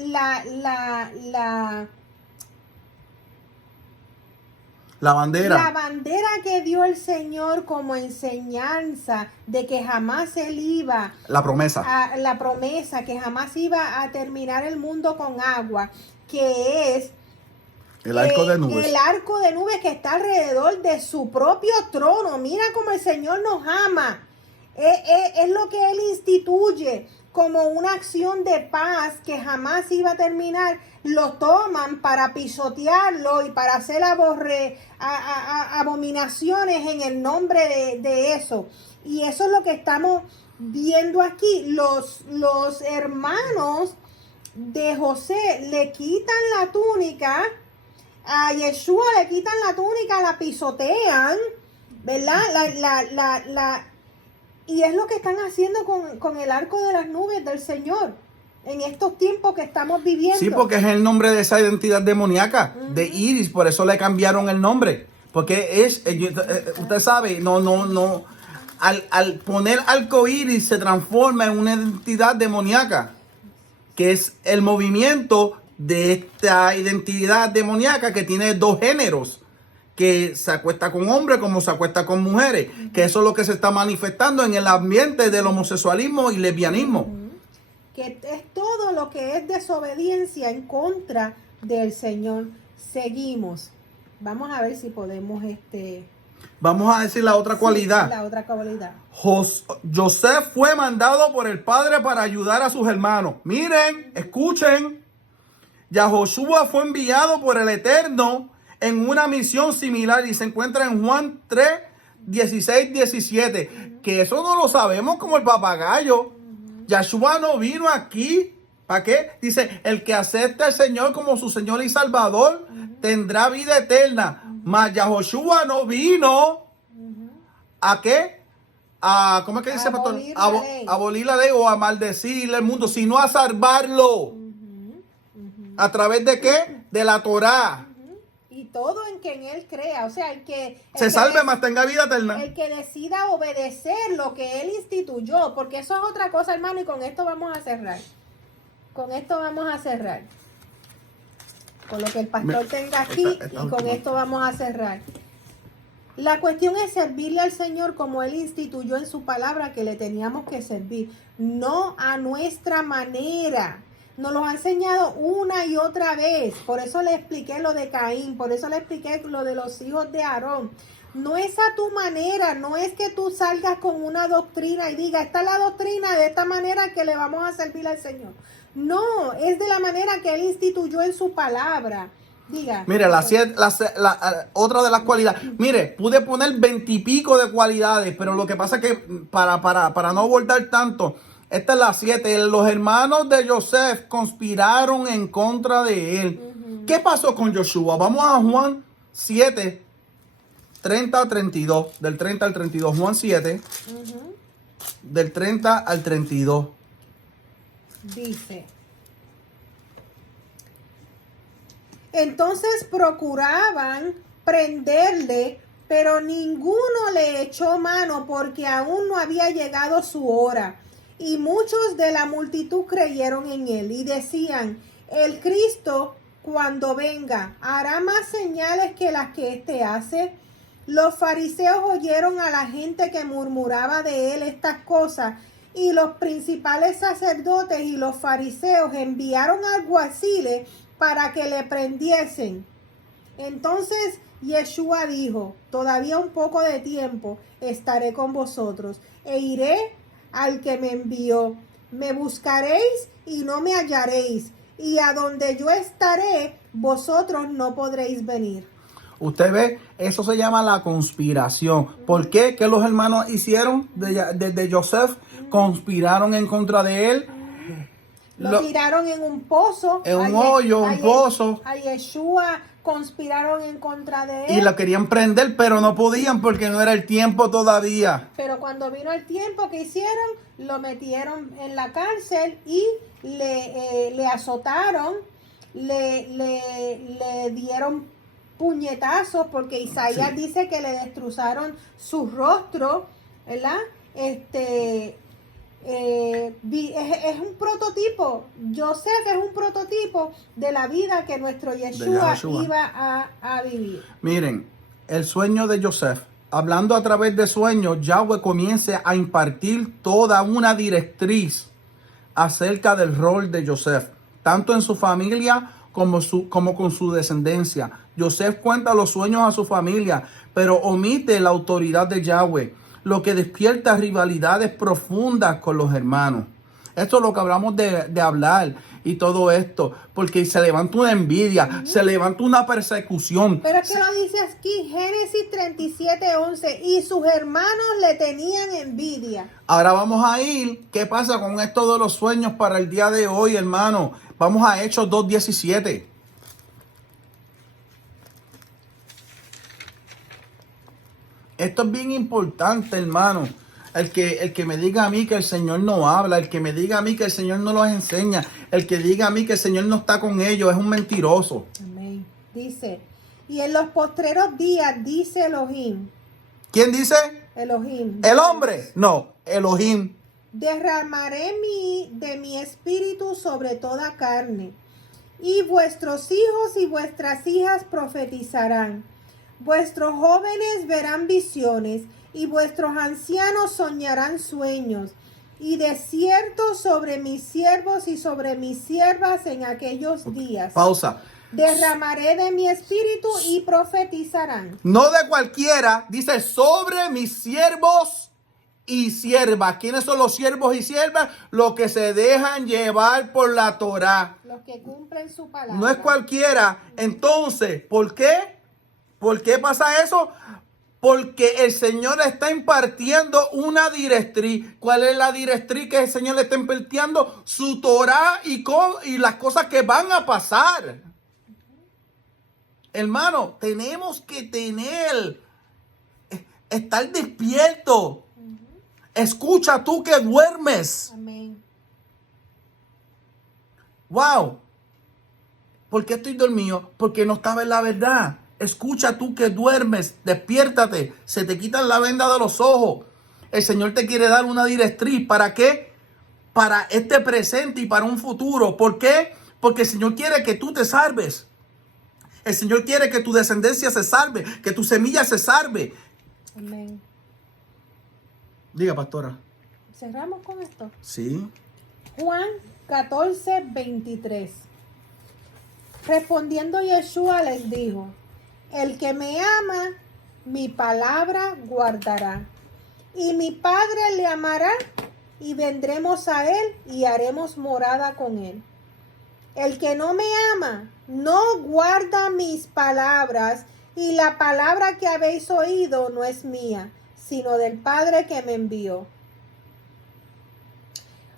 bandera. La bandera que dio el Señor como enseñanza de que jamás Él iba La promesa. la promesa, que jamás iba a terminar el mundo con agua, que es El arco de nubes. el arco de nubes que está alrededor de su propio trono. Mira cómo el Señor nos ama. Es lo que Él instituye como una acción de paz que jamás iba a terminar. Lo toman para pisotearlo y para hacer abominaciones en el nombre de eso. Y eso es lo que estamos viendo aquí. Los hermanos de José le quitan la túnica, a Yeshua le quitan la túnica, la pisotean, ¿verdad? Y es lo que están haciendo con el arco de las nubes del Señor en estos tiempos que estamos viviendo. Sí, porque es el nombre de esa identidad demoníaca, de Iris, por eso le cambiaron el nombre. Porque usted sabe, al poner arco iris se transforma en una identidad demoníaca, que es el movimiento de esta identidad demoníaca que tiene dos géneros, que se acuesta con hombres como se acuesta con mujeres, que eso es lo que se está manifestando en el ambiente del homosexualismo y lesbianismo. Que es todo lo que es desobediencia en contra del Señor. Seguimos. Vamos a ver si podemos Vamos a decir la otra cualidad. La otra cualidad. José fue mandado por el padre para ayudar a sus hermanos. Miren, escuchen. Yahoshua fue enviado por el Eterno en una misión similar y se encuentra en Juan 3, 16, 17. Que eso no lo sabemos como el papagayo. Yahshua no vino aquí. ¿Para qué? Dice, el que acepta al Señor como su Señor y Salvador tendrá vida eterna. Mas Yahoshua no vino. ¿A qué? ¿Cómo es que dice, pastor? Abolir la ley o a maldecirle al mundo, sino a salvarlo. ¿A través de qué? De la Torá. Y todo en que en Él crea. O sea, el que salve, más tenga vida eterna. El que decida obedecer lo que Él instituyó. Porque eso es otra cosa, hermano. Y con esto vamos a cerrar. Con esto vamos a cerrar. Con lo que el pastor tenga aquí. Y con esto vamos a cerrar. La cuestión es servirle al Señor como Él instituyó en su palabra que le teníamos que servir. No a nuestra manera. Nos lo ha enseñado una y otra vez. Por eso le expliqué lo de Caín. Por eso le expliqué lo de los hijos de Aarón. No es a tu manera. No es que tú salgas con una doctrina y digas, esta es la doctrina de esta manera que le vamos a servir al Señor. No, es de la manera que Él instituyó en su palabra. Diga. Mire, otra de las cualidades. Mire, pude poner 20 y pico de cualidades, pero lo que pasa es que para no abordar tanto, esta es la 7. Los hermanos de Joseph conspiraron en contra de él. ¿Qué pasó con Joshua? Vamos a Juan 7, 30 al 32. Del 30 al 32. Juan 7, del 30 al 32. Dice: entonces procuraban prenderle, pero ninguno le echó mano porque aún no había llegado su hora. Y muchos de la multitud creyeron en él y decían, el Cristo cuando venga hará más señales que las que éste hace. Los fariseos oyeron a la gente que murmuraba de él estas cosas, y los principales sacerdotes y los fariseos enviaron alguaciles para que le prendiesen. Entonces Yeshua dijo, todavía un poco de tiempo estaré con vosotros e iré al que me envió. Me buscaréis y no me hallaréis, y a donde yo estaré, vosotros no podréis venir. Usted ve, eso se llama la conspiración. ¿Por qué? ¿Qué los hermanos hicieron de Joseph? Conspiraron en contra de él. Lo tiraron en un pozo. En un hoyo, un pozo. A Yeshua conspiraron en contra de él. Y lo querían prender, pero no podían porque no era el tiempo todavía. Pero cuando vino el tiempo, que hicieron? Lo metieron en la cárcel y le azotaron, le dieron puñetazos, porque Isaías dice que le destrozaron su rostro, ¿verdad? Es un prototipo. Joseph es un prototipo de la vida que nuestro Yeshua iba a vivir. Miren, el sueño de Joseph, hablando a través de sueños, Yahweh comienza a impartir toda una directriz acerca del rol de Joseph, tanto en su familia como con su descendencia. Joseph cuenta los sueños a su familia, pero omite la autoridad de Yahweh, lo que despierta rivalidades profundas con los hermanos. Esto es lo que hablamos de hablar y todo esto, porque se levanta una envidia, se levanta una persecución. Pero es que lo dice aquí, Génesis 37:11, y sus hermanos le tenían envidia. Ahora vamos a ir, ¿qué pasa con esto de los sueños para el día de hoy, hermano? Vamos a Hechos 2:17. Esto es bien importante, hermano. El que me diga a mí que el Señor no habla, el que me diga a mí que el Señor no los enseña, el que diga a mí que el Señor no está con ellos, es un mentiroso. Amén. Dice, y en los postreros días, dice Elohim. ¿Quién dice? Elohim. ¿El hombre? No, Elohim. Derramaré de mi espíritu sobre toda carne, y vuestros hijos y vuestras hijas profetizarán. Vuestros jóvenes verán visiones, y vuestros ancianos soñarán sueños. Y de cierto sobre mis siervos y sobre mis siervas en aquellos días. Pausa. Derramaré de mi espíritu y profetizarán. No de cualquiera, dice sobre mis siervos y siervas. ¿Quiénes son los siervos y siervas? Los que se dejan llevar por la Torá. Los que cumplen su palabra. No es cualquiera. Entonces, ¿por qué? ¿Por qué pasa eso? Porque el Señor está impartiendo una directriz. ¿Cuál es la directriz que el Señor le está impartiendo? Su Torá y las cosas que van a pasar. Hermano, tenemos que estar despierto. Escucha tú que duermes. Amén. Wow. ¿Por qué estoy dormido? Porque no estaba en la verdad. Escucha tú que duermes, despiértate, se te quitan la venda de los ojos. El Señor te quiere dar una directriz. ¿Para qué? Para este presente y para un futuro. ¿Por qué? Porque el Señor quiere que tú te salves. El Señor quiere que tu descendencia se salve, que tu semilla se salve. Amén. Diga, pastora. Cerramos con esto. Sí. Juan 14:23. Respondiendo Yeshua les dijo, el que me ama, mi palabra guardará, y mi Padre le amará, y vendremos a él y haremos morada con él. El que no me ama, no guarda mis palabras, y la palabra que habéis oído no es mía, sino del Padre que me envió.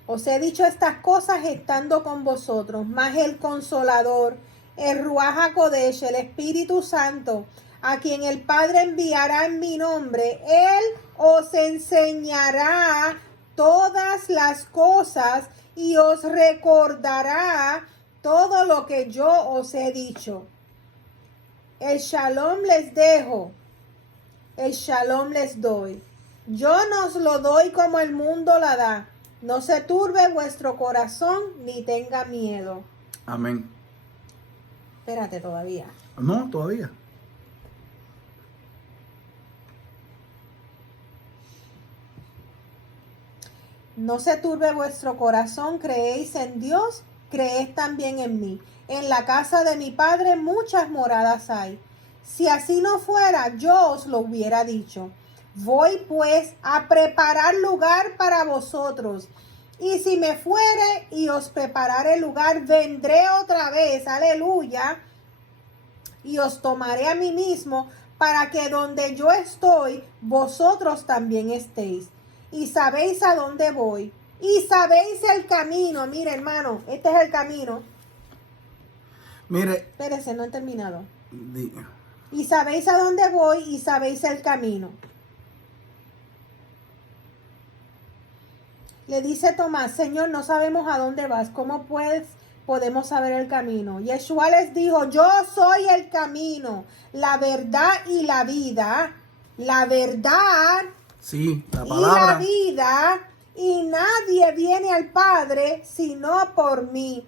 Os he dicho estas cosas estando con vosotros, mas el Consolador, el Ruach HaKodesh, el Espíritu Santo, a quien el Padre enviará en mi nombre, Él os enseñará todas las cosas y os recordará todo lo que yo os he dicho. El Shalom les dejo, el Shalom les doy. Yo no os lo doy como el mundo la da. No se turbe vuestro corazón ni tenga miedo. Amén. Espérate todavía. No, todavía. No se turbe vuestro corazón, creéis en Dios, creed también en mí. En la casa de mi Padre muchas moradas hay. Si así no fuera, yo os lo hubiera dicho. Voy pues a preparar lugar para vosotros. Y si me fuere y os prepararé lugar, vendré otra vez, aleluya, y os tomaré a mí mismo, para que donde yo estoy, vosotros también estéis. Y sabéis a dónde voy, y sabéis el camino. Mire, hermano, este es el camino. Mire, Espérese, no he terminado. Di- Y sabéis a dónde voy y sabéis el camino. Le dice Tomás, Señor, no sabemos a dónde vas. ¿Cómo podemos saber el camino? Yeshua les dijo, yo soy el camino, la verdad y la vida. La verdad Sí, la y la palabra. vida. Y nadie viene al Padre sino por mí.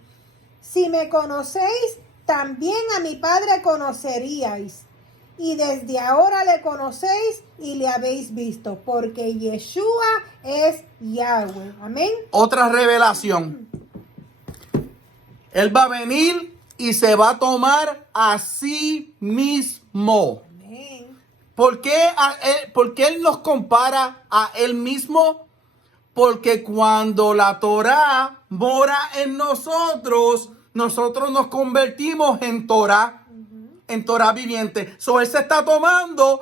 Si me conocéis, también a mi Padre conoceríais. Y desde ahora le conocéis y le habéis visto, porque Yeshua es Yahweh. Amén. Otra revelación. Él va a venir y se va a tomar a sí mismo. Amén. ¿Por qué él nos compara a él mismo? Porque cuando la Torá mora en nosotros, nosotros nos convertimos en Torá viviente. So, él se está tomando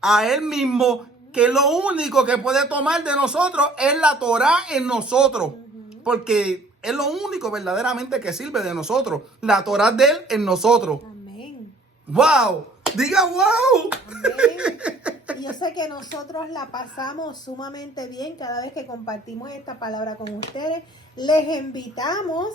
a él mismo, que lo único que puede tomar de nosotros es la Torá en nosotros. Porque es lo único verdaderamente que sirve de nosotros. La Torá de él en nosotros. Amén. ¡Wow! Diga wow. Amén. Y yo sé que nosotros la pasamos sumamente bien cada vez que compartimos esta palabra con ustedes. Les invitamos